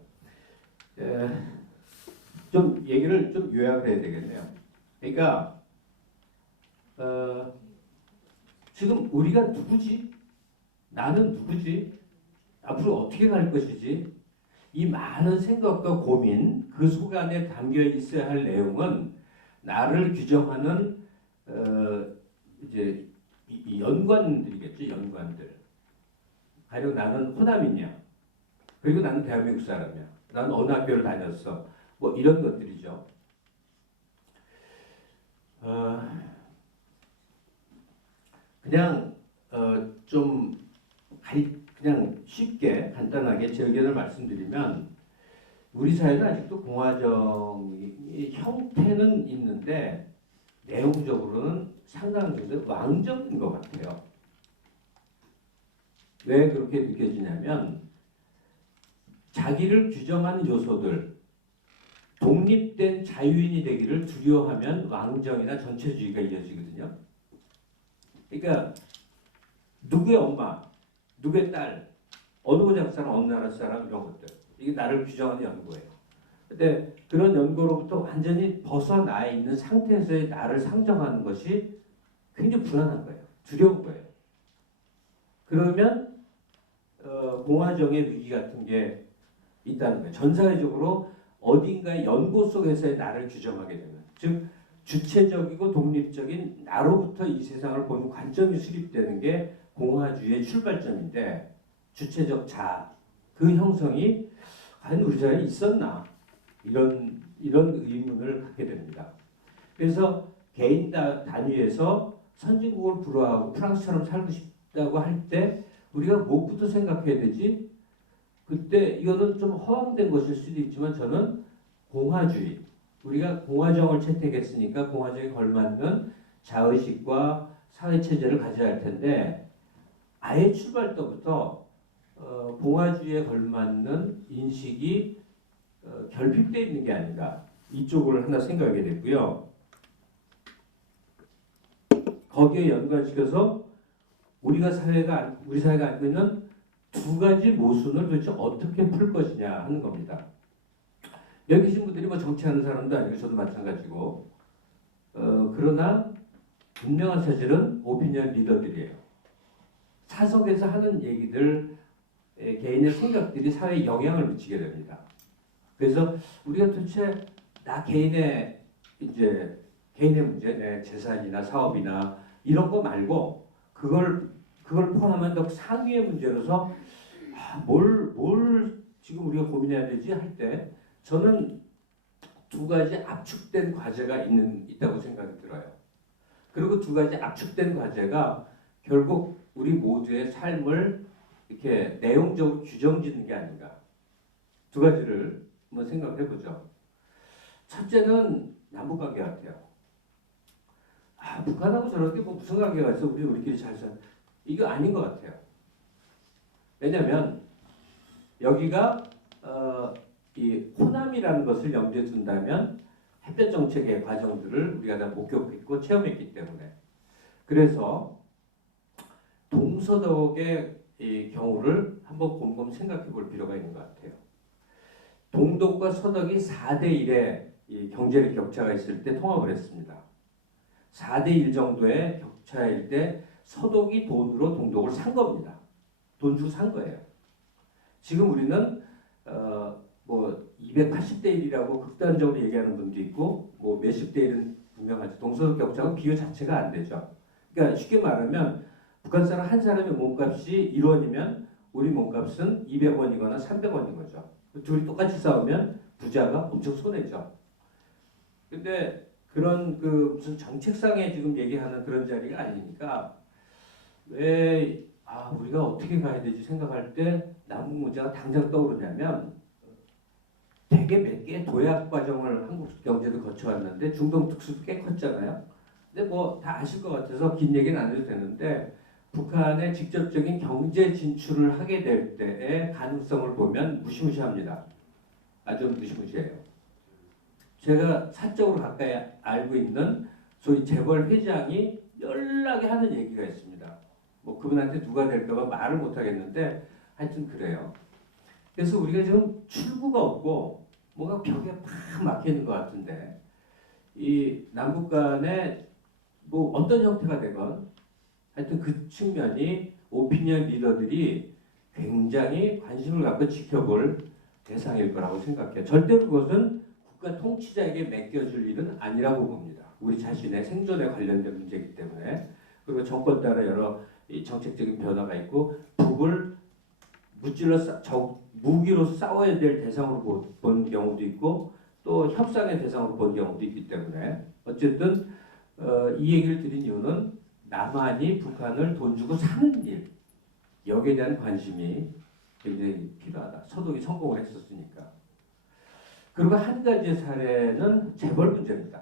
좀 얘기를 좀 요약을 해야 되겠네요. 그러니까 지금 우리가 누구지? 나는 누구지? 앞으로 어떻게 갈 것이지? 이 많은 생각과 고민, 그 속 안에 담겨 있어야 할 내용은 나를 규정하는 이제 이 연관들이겠죠, 연관들. 가령 나는 호남이냐, 그리고 나는 대한민국 사람이야, 나는 어느 학교를 다녔어, 뭐 이런 것들이죠. 그냥 좀 그냥 쉽게 간단하게 제 의견을 말씀드리면 우리 사회는 아직도 공화정의 형태는 있는데 내용적으로는 상당 정도 왕정인 것 같아요. 왜 그렇게 느껴지냐면 자기를 규정하는 요소들 독립된 자유인이 되기를 두려워하면 왕정이나 전체주의가 이어지거든요. 그러니까 누구의 엄마, 누구의 딸, 어느 고장 사람, 어느 나라 사람 이런 것들 이게 나를 규정하는 연구예요. 근데 그런 연구로부터 완전히 벗어나 있는 상태에서의 나를 상정하는 것이 굉장히 불안한 거예요. 두려운 거예요. 그러면 공화정의 위기 같은 게 있다는 거예요. 전 사회적으로 어딘가의 연고 속에서의 나를 규정하게 되는, 즉 주체적이고 독립적인 나로부터 이 세상을 보는 관점이 수립되는 게 공화주의의 출발점인데 주체적 자, 그 형성이 과연 우리 사회에 있었나? 이런 의문을 갖게 됩니다. 그래서 개인 단위에서 선진국을 불허하고 프랑스처럼 살고 싶다고 할 때 우리가 무엇부터 생각해야 되지? 그때 이거는 좀 허황된 것일 수도 있지만 저는 공화주의, 우리가 공화정을 채택했으니까 공화정에 걸맞는 자의식과 사회체제를 가져야 할 텐데 아예 출발부터 공화주의에 걸맞는 인식이 결핍되어 있는 게 아닌가, 이쪽을 하나 생각하게 됐고요. 거기에 연관시켜서 우리 사회가 안고 있는 두 가지 모순을 도대체 어떻게 풀 것이냐 하는 겁니다. 여기 계신 분들이 뭐 정치하는 사람도 아니고 저도 마찬가지고 그러나 분명한 사실은 오피니언 리더들이에요. 사석에서 하는 얘기들, 개인의 생각들이 사회에 영향을 미치게 됩니다. 그래서 우리가 도대체 나 개인의 문제, 내 재산이나 사업이나 이런 거 말고 그걸 포함한 더 상위의 문제로서 뭘 지금 우리가 고민해야 되지 할 때 저는 두 가지 압축된 과제가 있다고 생각이 들어요. 그리고 두 가지 압축된 과제가 결국 우리 모두의 삶을 이렇게 내용적으로 규정짓는 게 아닌가. 두 가지를 한번 생각해 보죠. 첫째는 남북관계 같아요. 북한하고 저렇게 뭐 무슨 관계가 있어? 우리끼리 잘 살. 이거 아닌 것 같아요. 왜냐하면 여기가 이 호남이라는 것을 염두에 둔다면 햇볕 정책의 과정들을 우리가 다 목격했고 체험했기 때문에 그래서 동서독의 이 경우를 한번 곰곰 생각해 볼 필요가 있는 것 같아요. 동독과 서독이 4대 1의 이 경제력 격차가 있을 때 통합을 했습니다. 4대 1 정도의 격차일 때 서독이 돈으로 동독을 산 겁니다. 돈 주고 산 거예요. 지금 우리는 뭐 280대 1이라고 극단적으로 얘기하는 분도 있고 뭐 몇십 대 1은 분명하죠. 동서독 격차가 비교 자체가 안 되죠. 그러니까 쉽게 말하면 북한 사람 한 사람의 몸값이 1원이면 우리 몸값은 200원이거나 300원인 거죠. 둘이 똑같이 싸우면 부자가 엄청 손해죠. 근데 그런 그 무슨 정책상에 지금 얘기하는 그런 자리가 아니니까 왜 우리가 어떻게 가야 되지 생각할 때 남북 문제가 당장 떠오르냐면 되게 몇 개의 도약 과정을 한국 경제도 거쳐왔는데 중동 특수도 꽤 컸잖아요. 근데 뭐 다 아실 것 같아서 긴 얘기는 안 해도 되는데 북한의 직접적인 경제 진출을 하게 될 때의 가능성을 보면 무시무시합니다. 아주 무시무시해요. 제가 사적으로 가까이 알고 있는 소위 재벌 회장이 연락에 하는 얘기가 있습니다. 뭐 그분한테 누가 될까봐 말을 못 하겠는데 하여튼 그래요. 그래서 우리가 지금 출구가 없고 뭔가 벽에 팍 막혀 있는 것 같은데 이 남북 간에 뭐 어떤 형태가 되건 하여튼 그 측면이 오피니언 리더들이 굉장히 관심을 갖고 지켜볼 대상일 거라고 생각해요. 절대로 그것은 국가 통치자에게 맡겨줄 일은 아니라고 봅니다. 우리 자신의 생존에 관련된 문제이기 때문에 그리고 정권 따라 여러 이 정책적인 변화가 있고 북을 무찔러 무기로 싸워야 될 대상으로 본 경우도 있고 또 협상의 대상으로 본 경우도 있기 때문에 어쨌든 이 얘기를 드린 이유는 남한이 북한을 돈 주고 사는 일 여기에 대한 관심이 굉장히 필요하다. 서독이 성공을 했었으니까. 그리고 한 가지 사례는 재벌 문제입니다.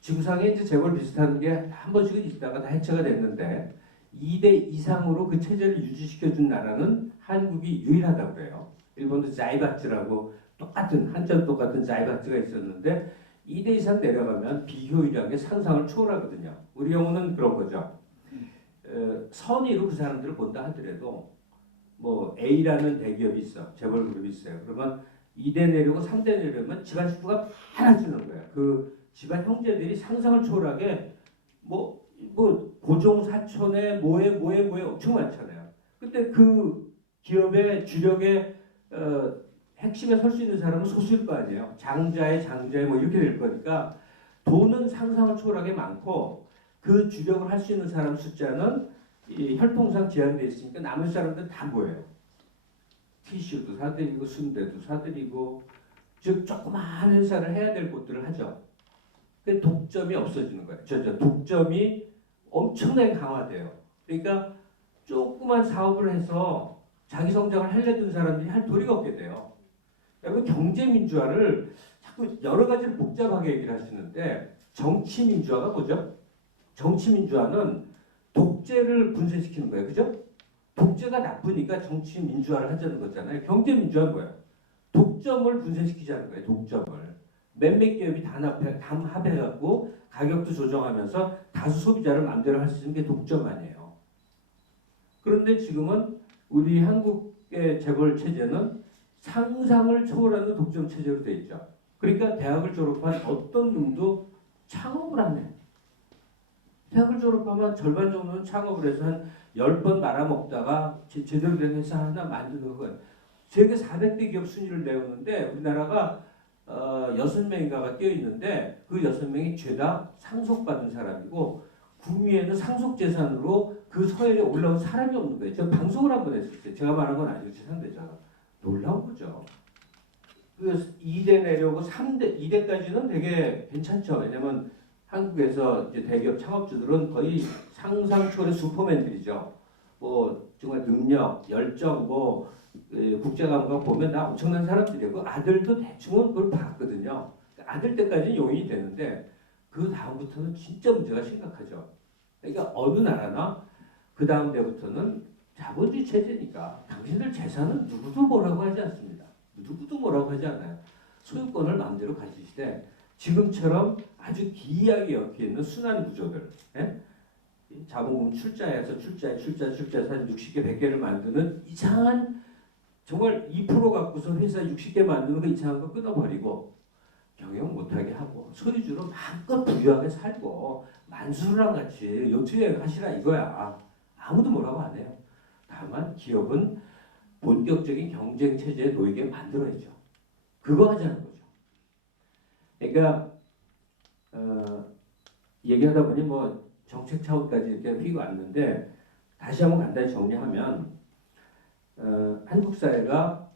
지구상에 이제 재벌 비슷한 게 한 번씩은 있다가 다 해체가 됐는데 2대 이상으로 그 체제를 유지시켜준 나라는 한국이 유일하다고 그래요. 일본도 자이바츠라고 똑같은 한자 똑같은 자이바츠가 있었는데 2대 이상 내려가면 비효율하게 상상을 초월하거든요. 우리 경우는 그런 거죠. 선의로 그 사람들을 본다 하더라도 뭐 A라는 대기업이 있어. 재벌 그룹이 있어요. 그러면 2대 내려고 3대 내려면 집안 식구가 많아지는 거예요. 그 집안 형제들이 상상을 초월하게 뭐 고종 사촌에 뭐에 엄청 많잖아요. 근데 그 기업의 주력의 핵심에 설 수 있는 사람은 소수일 거 아니에요. 장자의 뭐 이렇게 될 거니까 돈은 상상을 초월하게 많고 그 주력을 할 수 있는 사람 숫자는 이 혈통상 제한되어 있으니까 남은 사람들 다 뭐예요? 티슈도 사들이고 순대도 사들이고 즉 조그마한 회사를 해야 될 곳들을 하죠. 그 독점이 없어지는 거예요. 독점이 엄청나게 강화돼요. 그러니까 조그만 사업을 해서 자기 성장을 하려던 사람들이 할 도리가 없게 돼요. 여러분 경제 민주화를 자꾸 여러 가지를 복잡하게 얘기를 하시는데 정치 민주화가 뭐죠? 정치 민주화는 독재를 분쇄시키는 거예요. 그죠? 독재가 나쁘니까 정치 민주화를 하자는 거잖아요. 경제 민주화는 뭐예요? 독점을 분쇄시키자는 거예요. 독점을. 몇몇 기업이 합해갖고 가격도 조정하면서 다수 소비자를 마음대로 할 수 있는 게 독점 아니에요. 그런데 지금은 우리 한국의 재벌 체제는 상상을 초월하는 독점 체제로 돼 있죠. 그러니까 대학을 졸업한 어떤 놈도 창업을 안 해. 대학을 졸업하면 절반 정도는 창업을 해서 한 10번 말아먹다가 제대로 된 회사 하나 만드는 거예요. 세계 400대 기업 순위를 내었는데 우리나라가 6명인가가 띄어있는데 그 6명이 죄다 상속받은 사람이고 구미에는 상속재산으로 그 서열에 올라온 사람이 없는 거예요. 제가 방송을 한번 했었어요. 제가 말한 건 아니고 제 상대잖아. 놀라운 거죠. 그래서 2대 내려고 3대, 2대까지는 되게 괜찮죠. 왜냐면 한국에서 이제 대기업 창업주들은 거의 상상 초월의 슈퍼맨들이죠. 뭐 정말 능력, 열정, 뭐 국제감각 보면 다 엄청난 사람들이에요. 그 아들도 대충은 그걸 봤거든요. 아들 때까지는 용인이 되는데 그 다음부터는 진짜 문제가 심각하죠. 그러니까 어느 나라나 그 다음 때부터는 자본주의 체제니까 당신들 재산은 누구도 뭐라고 하지 않습니다. 누구도 뭐라고 하지 않아요. 소유권을 마음대로 가지시되 지금처럼 아주 기이하게 엮여있는 순환 구조들, 예? 자본금 출자해서 출자해서 한 60개, 100개를 만드는 이상한 정말 2% 갖고서 회사 60개 만드는 거 이상한 거 끊어버리고 경영 못하게 하고 소유주로 마음껏 부유하게 살고 만수르랑 같이 요트여행 하시라 이거야. 아무도 뭐라고 안 해요. 다만 기업은 본격적인 경쟁 체제에 놓이게 만들어야죠. 그거 하자는 거죠. 그러니까 얘기하다 보니 뭐 정책 차원까지 이렇게 휘고 왔는데 다시 한번 간단히 정리하면 한국 사회가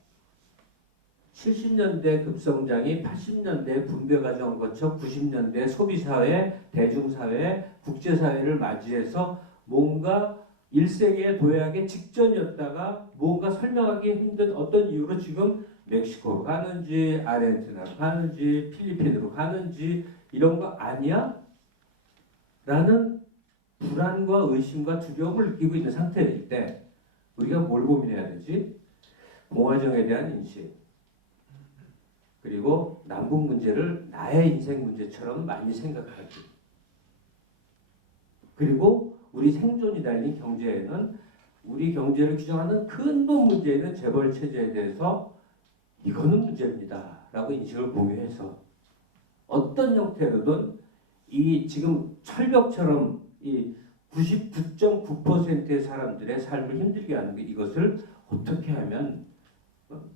70년대 급성장이 80년대 분배 과정 거쳐 90년대 소비사회, 대중사회, 국제사회를 맞이해서 뭔가 1세기의 도약의 직전이었다가 뭔가 설명하기 힘든 어떤 이유로 지금 멕시코로 가는지 아르헨티나로 가는지 필리핀으로 가는지 이런 거 아니야? 라는 불안과 의심과 두려움을 느끼고 있는 상태일 때 우리가 뭘 고민해야 되지? 공화정에 대한 인식 그리고 남북 문제를 나의 인생 문제처럼 많이 생각하기 그리고 우리 생존이 달린 경제에는 우리 경제를 규정하는 근본 문제는 재벌 체제에 대해서 이거는 문제입니다 라고 인식을 공유해서 어떤 형태로든 이 지금 철벽처럼 이 99.9%의 사람들의 삶을 힘들게 하는 게 이것을 어떻게 하면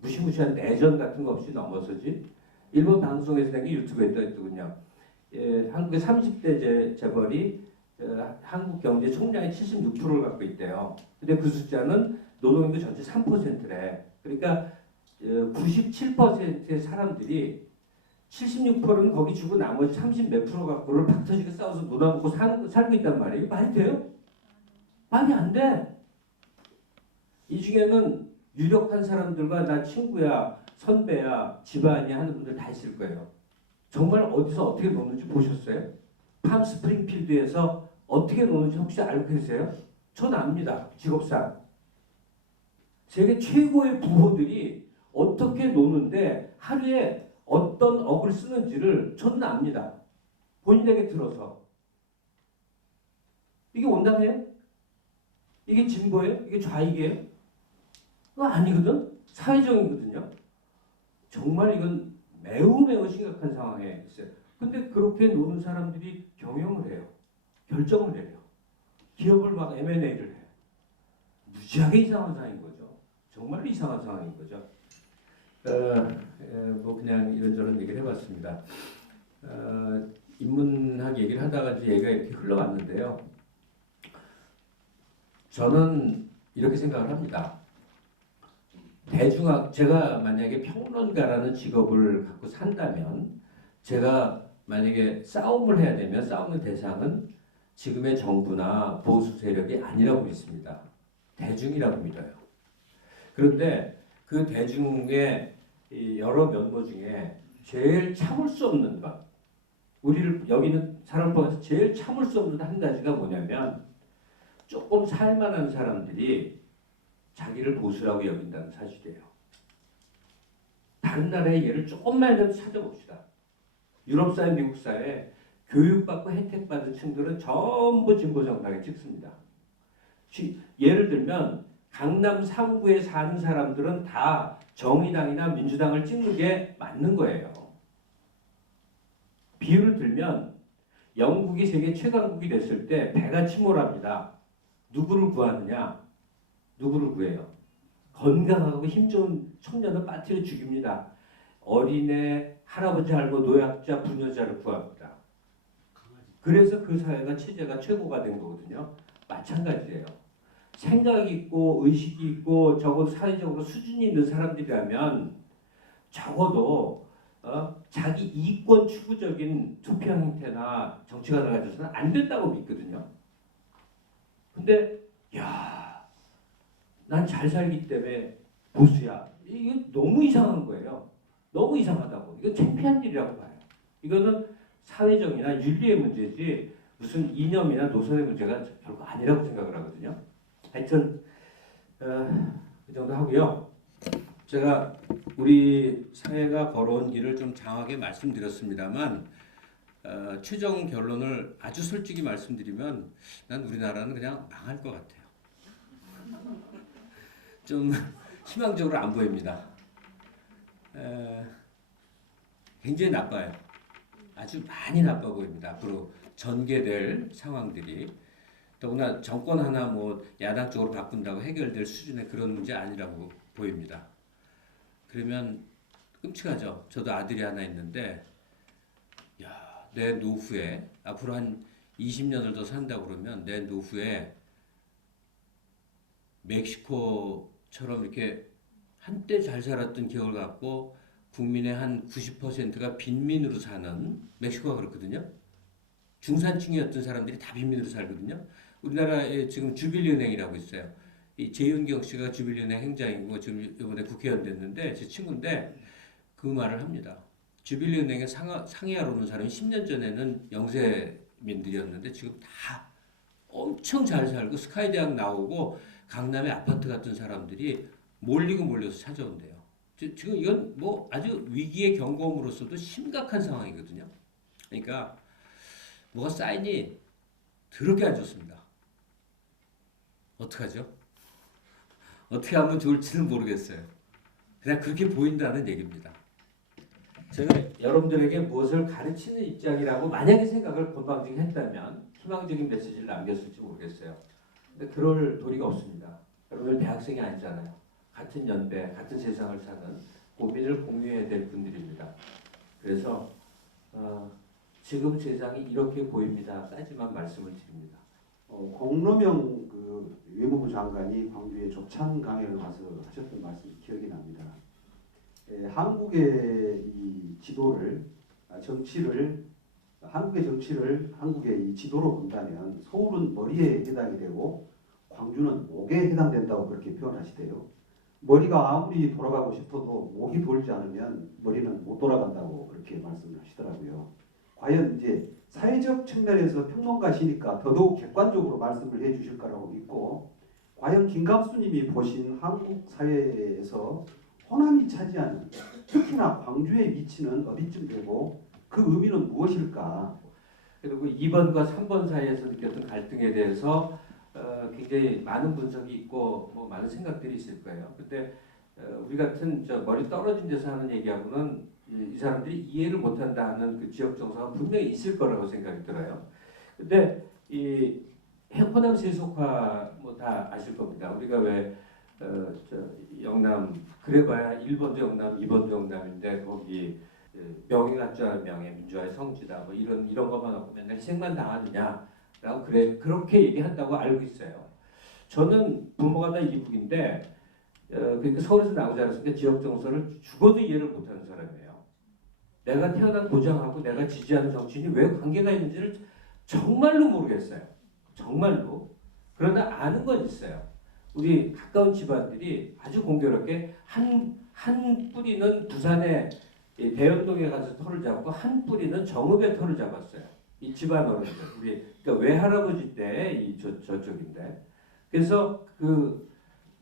무시무시한 내전 같은 거 없이 넘어서지. 일본 방송에서 낸 게 유튜브에 떠있더군요. 한국의 30대 재벌이 한국 경제 총량의 76%를 갖고 있대요. 근데 그 숫자는 노동인구 전체 3%래. 그러니까 97%의 사람들이 76%는 거기 주고 나머지 30 몇 프로 갖고를 팍 터지게 싸워서 놀아먹고 살고 있단 말이에요. 이거 말이 돼요? 말이 안 돼. 이 중에는 유력한 사람들과 나 친구야, 선배야, 집안이야 하는 분들 다 있을 거예요. 정말 어디서 어떻게 노는지 보셨어요? 팜스프링필드에서 어떻게 노는지 혹시 알고 계세요? 전 압니다. 직업상. 세계 최고의 부호들이 어떻게 노는데 하루에 어떤 억을 쓰는지를 저는 압니다. 본인에게 들어서. 이게 온당해요? 이게 진보예요? 이게 좌익이에요? 그거 아니거든? 사회적이거든요. 정말 이건 매우 심각한 상황에 있어요. 근데 그렇게 노는 사람들이 경영을 해요. 결정을 내려요. 기업을 막 M&A를 해요. 무지하게 이상한 상황인 거죠. 정말 이상한 상황인 거죠. 뭐 그냥 이런저런 얘기를 해봤습니다. 인문학 얘기를 하다가 이제 얘기가 이렇게 흘러갔는데요. 저는 이렇게 생각을 합니다. 대중학 제가 만약에 평론가라는 직업을 갖고 산다면 제가 만약에 싸움을 해야 되면 싸우는 대상은 지금의 정부나 보수 세력이 아니라고 믿습니다. 대중이라고 믿어요. 그런데 그 대중의 여러 면모 중에 제일 참을 수 없는 것, 우리를 여기는 사람 포함해서 제일 참을 수 없는 한 가지가 뭐냐면 조금 살만한 사람들이 자기를 보수라고 여긴다는 사실이에요. 다른 나라의 예를 조금만 더 찾아봅시다. 유럽 사회, 미국 사회 교육받고 혜택받은 층들은 전부 진보 정당에 찍습니다. 예를 들면 강남 3구에 사는 사람들은 다 정의당이나 민주당을 찍는 게 맞는 거예요. 비유를 들면 영국이 세계 최강국이 됐을 때 배가 침몰합니다. 누구를 구하느냐? 누구를 구해요? 건강하고 힘 좋은 청년을 빠뜨려 죽입니다. 어린애, 할아버지, 할머니, 노약자, 부녀자를 구합니다. 그래서 그 사회가 체제가 최고가 된 거거든요. 마찬가지예요. 생각이 있고 의식이 있고 적어도 사회적으로 수준이 있는 사람들이라면 적어도 자기 이권 추구적인 투표 형태나 정치관을 가져서는 안 된다고 믿거든요. 근데 난 잘 살기 때문에 보수야. 이게 너무 이상한 거예요. 너무 이상하다고. 이건 창피한 일이라고 봐요. 이거는 사회적이나 윤리의 문제지 무슨 이념이나 노선의 문제가 결코 아니라고 생각을 하거든요. 하여튼 그 정도 하고요. 제가 우리 사회가 걸어온 길을 좀 장하게 말씀드렸습니다만 최종 결론을 아주 솔직히 말씀드리면 난 우리나라는 그냥 망할 것 같아요. 좀 희망적으로 안 보입니다. 굉장히 나빠요. 아주 많이 나빠 보입니다. 앞으로 전개될 상황들이. 더구나 정권 하나 뭐 야당 쪽으로 바꾼다고 해결될 수준의 그런 문제 아니라고 보입니다. 그러면 끔찍하죠. 저도 아들이 하나 있는데 야, 내 노후에 앞으로 한 20년을 더 산다 그러면 내 노후에 멕시코처럼 이렇게 한때 잘 살았던 기억을 갖고 국민의 한 90%가 빈민으로 사는 멕시코가 그렇거든요. 중산층이었던 사람들이 다 빈민으로 살거든요. 우리나라에 지금 주빌리은행이라고 있어요. 이 재윤경 씨가 주빌리은행 행장이고 지금 이번에 국회의원 됐는데 제 친구인데 그 말을 합니다. 주빌리은행에 상의하러 오는 사람이 10년 전에는 영세민들이었는데 지금 다 엄청 잘 살고 스카이 대학 나오고 강남에 아파트 같은 사람들이 몰려서 찾아온대요. 지금 이건 뭐 아주 위기의 경고음으로서도 심각한 상황이거든요. 그러니까 뭐가 사인이 더럽게 안 좋습니다. 어떡하죠? 어떻게 하면 좋을지는 모르겠어요. 그냥 그렇게 보인다는 얘기입니다. 제가 여러분들에게 무엇을 가르치는 입장이라고 만약에 생각을 건방지게 했다면 희망적인 메시지를 남겼을지 모르겠어요. 근데 그럴 도리가 없습니다. 여러분 대학생이 아니잖아요. 같은 연배, 같은 세상을 사는 고민을 공유해야 될 분들입니다. 그래서 지금 세상이 이렇게 보입니다까지만 말씀을 드립니다. 공로명 그 외무부 장관이 광주에 조찬 강연을 가서 하셨던 말씀이 기억이 납니다. 한국의 이 지도를 한국의 정치를 한국의 이 지도로 본다면 서울은 머리에 해당이 되고 광주는 목에 해당된다고 그렇게 표현하시대요. 머리가 아무리 돌아가고 싶어도 목이 돌지 않으면 머리는 못 돌아간다고 그렇게 말씀을 하시더라고요. 과연 이제 사회적 측면에서 평론가시니까 더더욱 객관적으로 말씀을 해주실 거라고 믿고, 과연 김갑수님이 보신 한국 사회에서 호남이 차지하는 특히나 광주의 위치는 어디쯤 되고 그 의미는 무엇일까? 그리고 2번과 3번 사이에서 느꼈던 갈등에 대해서 굉장히 많은 분석이 있고 뭐 많은 생각들이 있을 거예요. 근데 우리 같은 머리 떨어진 데서 하는 얘기하고는 이 사람들이 이해를 못한다 하는 그 지역 정서가 분명히 있을 거라고 생각이 들어요. 근데 이 호남 세속화 뭐 다 아실 겁니다. 우리가 왜 영남 그래봐야 1번도 영남, 2번도 영남인데 거기 명예 갖지 않은 명예, 민주화의 성지다 뭐 이런 것만 없고 맨날 희생만 당하느냐라고 그렇게 얘기한다고 알고 있어요. 저는 부모가 다 이북인데 그러니까 서울에서 나고 자랐으니까 지역 정서를 죽어도 이해를 못하는 사람이에요. 내가 태어난 고장하고 내가 지지하는 정치인이 왜 관계가 있는지를 정말로 모르겠어요. 정말로. 그러나 아는 건 있어요. 우리 가까운 집안들이 아주 공교롭게 한 뿌리는 부산에 대연동에 가서 터를 잡고 한 뿌리는 정읍에 터를 잡았어요. 이 집안 어른들. 우리 그러니까 외할아버지 때 이 저쪽인데. 그래서 그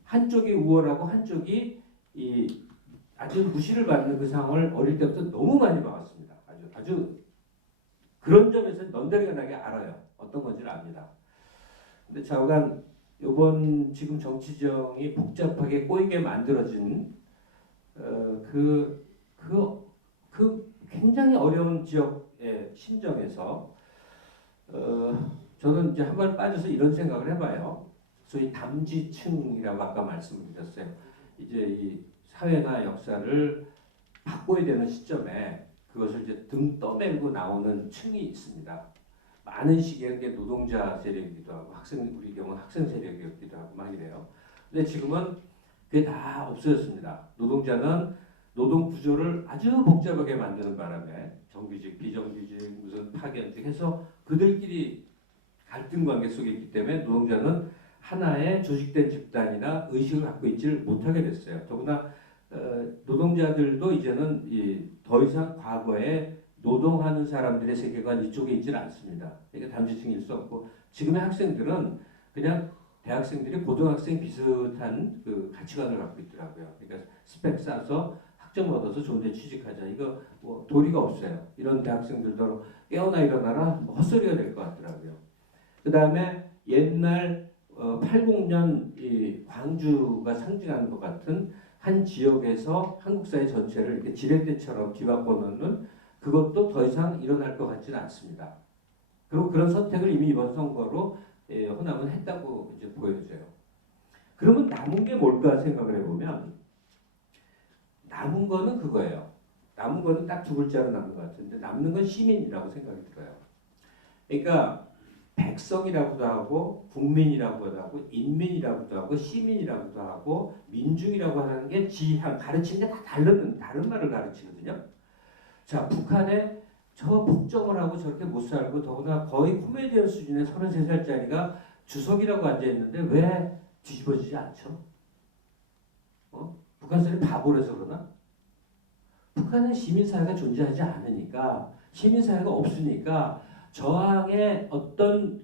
한쪽이 우월하고 한쪽이 이 아주 무시를 받는 그 상황을 어릴 때부터 너무 많이 봐왔습니다. 아주 그런 점에서 넌데리가 나게 알아요. 어떤 건지를 압니다. 근데 좌우간 이번 지금 정치정이 복잡하게 꼬이게 만들어진 그 굉장히 어려운 지역의 심정에서 저는 이제 한 발 빠져서 이런 생각을 해봐요. 소위 담지층이라고 아까 말씀을 드렸어요. 이제 이 사회나 역사를 바꿔야 되는 시점에 그것을 이제 등 떠밀고 나오는 층이 있습니다. 많은 시기에 그게 노동자 세력이기도 하고 우리 경우는 학생 세력이기도 하고 막 이래요. 근데 지금은 그게 다 없어졌습니다. 노동자는 노동 구조를 아주 복잡하게 만드는 바람에 정규직, 비정규직, 무슨 파견직 해서 그들끼리 갈등 관계 속에 있기 때문에 노동자는 하나의 조직된 집단이나 의식을 갖고 있지를 못하게 됐어요. 더구나 노동자들도 이제는 더 이상 과거에 노동하는 사람들의 세계관 이쪽에 있지는 않습니다. 그러니까 담지층일 수 없고 지금의 학생들은 그냥 대학생들이 고등학생 비슷한 그 가치관을 갖고 있더라고요. 그러니까 스펙 쌓아서 학점 얻어서 좋은 데 취직하자. 이거 뭐 도리가 없어요. 이런 대학생들도 깨어나 일어나라 뭐 헛소리가 될 것 같더라고요. 그 다음에 옛날 80년 이 광주가 상징하는 것 같은 한 지역에서 한국 사회 전체를 이렇게 지렛대처럼 뒤바꿔 놓는 그것도 더 이상 일어날 것 같지는 않습니다. 그리고 그런 선택을 이미 이번 선거로 호남은 했다고 이제 보여져요. 그러면 남은 게 뭘까 생각을 해보면 남은 거는 그거예요. 남은 거는 딱 두 글자로 남은 것 같은데 남는 건 시민이라고 생각이 들어요. 그러니까 백성이라고도 하고 국민이라고도 하고 인민이라고도 하고 시민이라고도 하고 민중이라고 하는 게 지향 가르치는 게 다 다른 말을 가르치거든요. 자, 북한에 저 폭정을 하고 저렇게 못 살고 더구나 거의 코미디언 수준의 33살짜리가 주석이라고 앉아있는데 왜 뒤집어지지 않죠? 북한 사람이 바보라서 그러나? 북한은 시민사회가 존재하지 않으니까 시민사회가 없으니까 저항의 어떤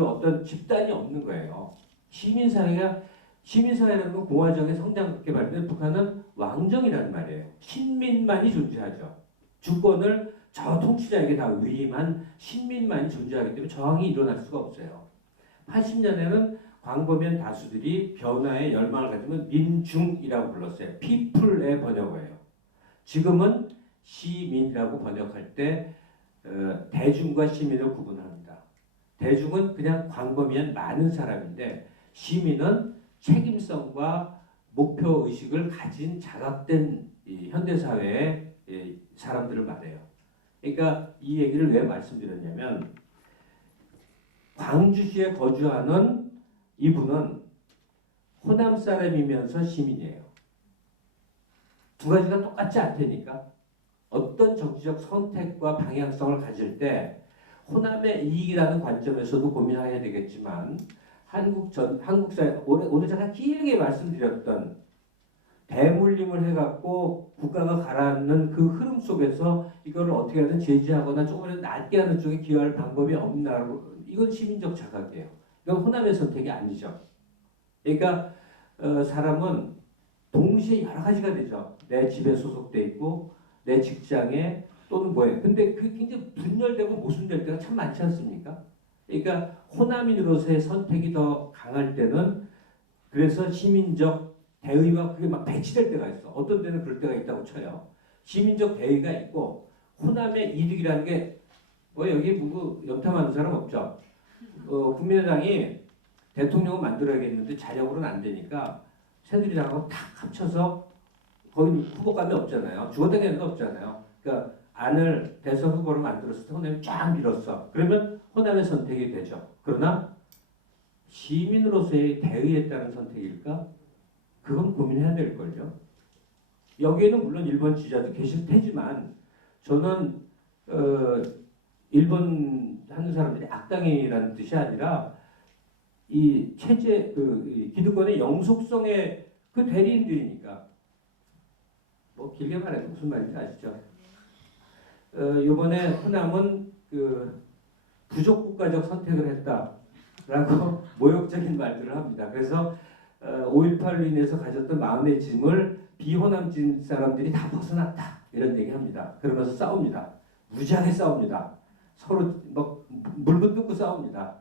어떤 집단이 없는 거예요. 시민사회라는 건 공화정의 성장국에 말하면 북한은 왕정이라는 말이에요. 신민만이 존재하죠. 주권을 저 통치자에게 다 위임한 신민만이 존재하기 때문에 저항이 일어날 수가 없어요. 80년에는 광범위한 다수들이 변화에 열망을 가지면 민중이라고 불렀어요. people의 번역어예요. 지금은 시민이라고 번역할 때 대중과 시민을 구분합니다. 대중은 그냥 광범위한 많은 사람인데 시민은 책임성과 목표 의식을 가진 자각된 현대사회의 사람들을 말해요. 그러니까 이 얘기를 왜 말씀드렸냐면 광주시에 거주하는 이분은 호남 사람이면서 시민이에요. 두 가지가 똑같지 않다니까. 어떤 정치적 선택과 방향성을 가질 때 호남의 이익이라는 관점에서도 고민해야 되겠지만 한국 사회 오늘 제가 길게 말씀드렸던 대물림을 해갖고 국가가 가라앉는 그 흐름 속에서 이거를 어떻게 하든 제지하거나 조금이라도 낮게 하는 쪽에 기여할 방법이 없나. 이건 시민적 자각이에요. 이건 호남의 선택이 아니죠. 그러니까 사람은 동시에 여러 가지가 되죠. 내 집에 소속돼 있고 내 직장에 또는 뭐예요. 근데 그게 굉장히 분열되고 모순될 때가 참 많지 않습니까? 그러니까 호남인으로서의 선택이 더 강할 때는 그래서 시민적 대의와 그게 막 배치될 때가 있어. 어떤 때는 그럴 때가 있다고 쳐요. 시민적 대의가 있고 호남의 이득이라는 게 여기 누구 염탐하는 사람 없죠? 국민의당이 대통령을 만들어야겠는데 자력으로는 안 되니까 새누리당하고 탁 합쳐서 거의 후보감이 없잖아요. 죽었다 깨는 없잖아요. 그러니까 안을 대선 후보로 만들었을 때 호남이 쫙 밀었어. 그러면 호남의 선택이 되죠. 그러나 시민으로서의 대의에 따른 선택일까? 그건 고민해야 될걸요. 여기에는 물론 일본 지지자도 계실 테지만 저는 일본 하는 사람들이 악당이라는 뜻이 아니라 이 체제 이 기득권의 영속성의 그 대리인들이니까 뭐 길게 말해도 무슨 말인지 아시죠? 이번에 호남은 부족 국가적 선택을 했다라고 모욕적인 말들을 합니다. 그래서 5.18로 인해서 가졌던 마음의 짐을 비호남진 사람들이 다 벗어났다 이런 얘기합니다. 그러면서 싸웁니다. 무지하게 싸웁니다. 서로 막 물고 뜯고 싸웁니다.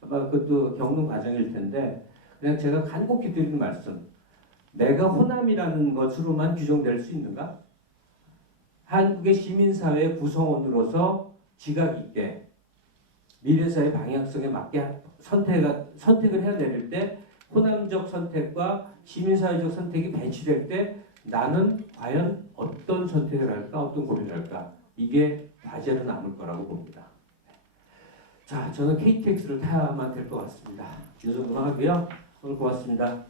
아마 그것도 겪는 과정일 텐데 그냥 제가 간곡히 드리는 말씀. 내가 호남이라는 것으로만 규정될 수 있는가? 한국의 시민사회 구성원으로서 지각 있게 미래사회 방향성에 맞게 선택을 해야 될 때 호남적 선택과 시민사회적 선택이 배치될 때 나는 과연 어떤 선택을 할까? 어떤 고민을 할까? 이게 과제로 남을 거라고 봅니다. 자, 저는 KTX를 타야만 될 것 같습니다. 이 정도만 하고요. 오늘 고맙습니다.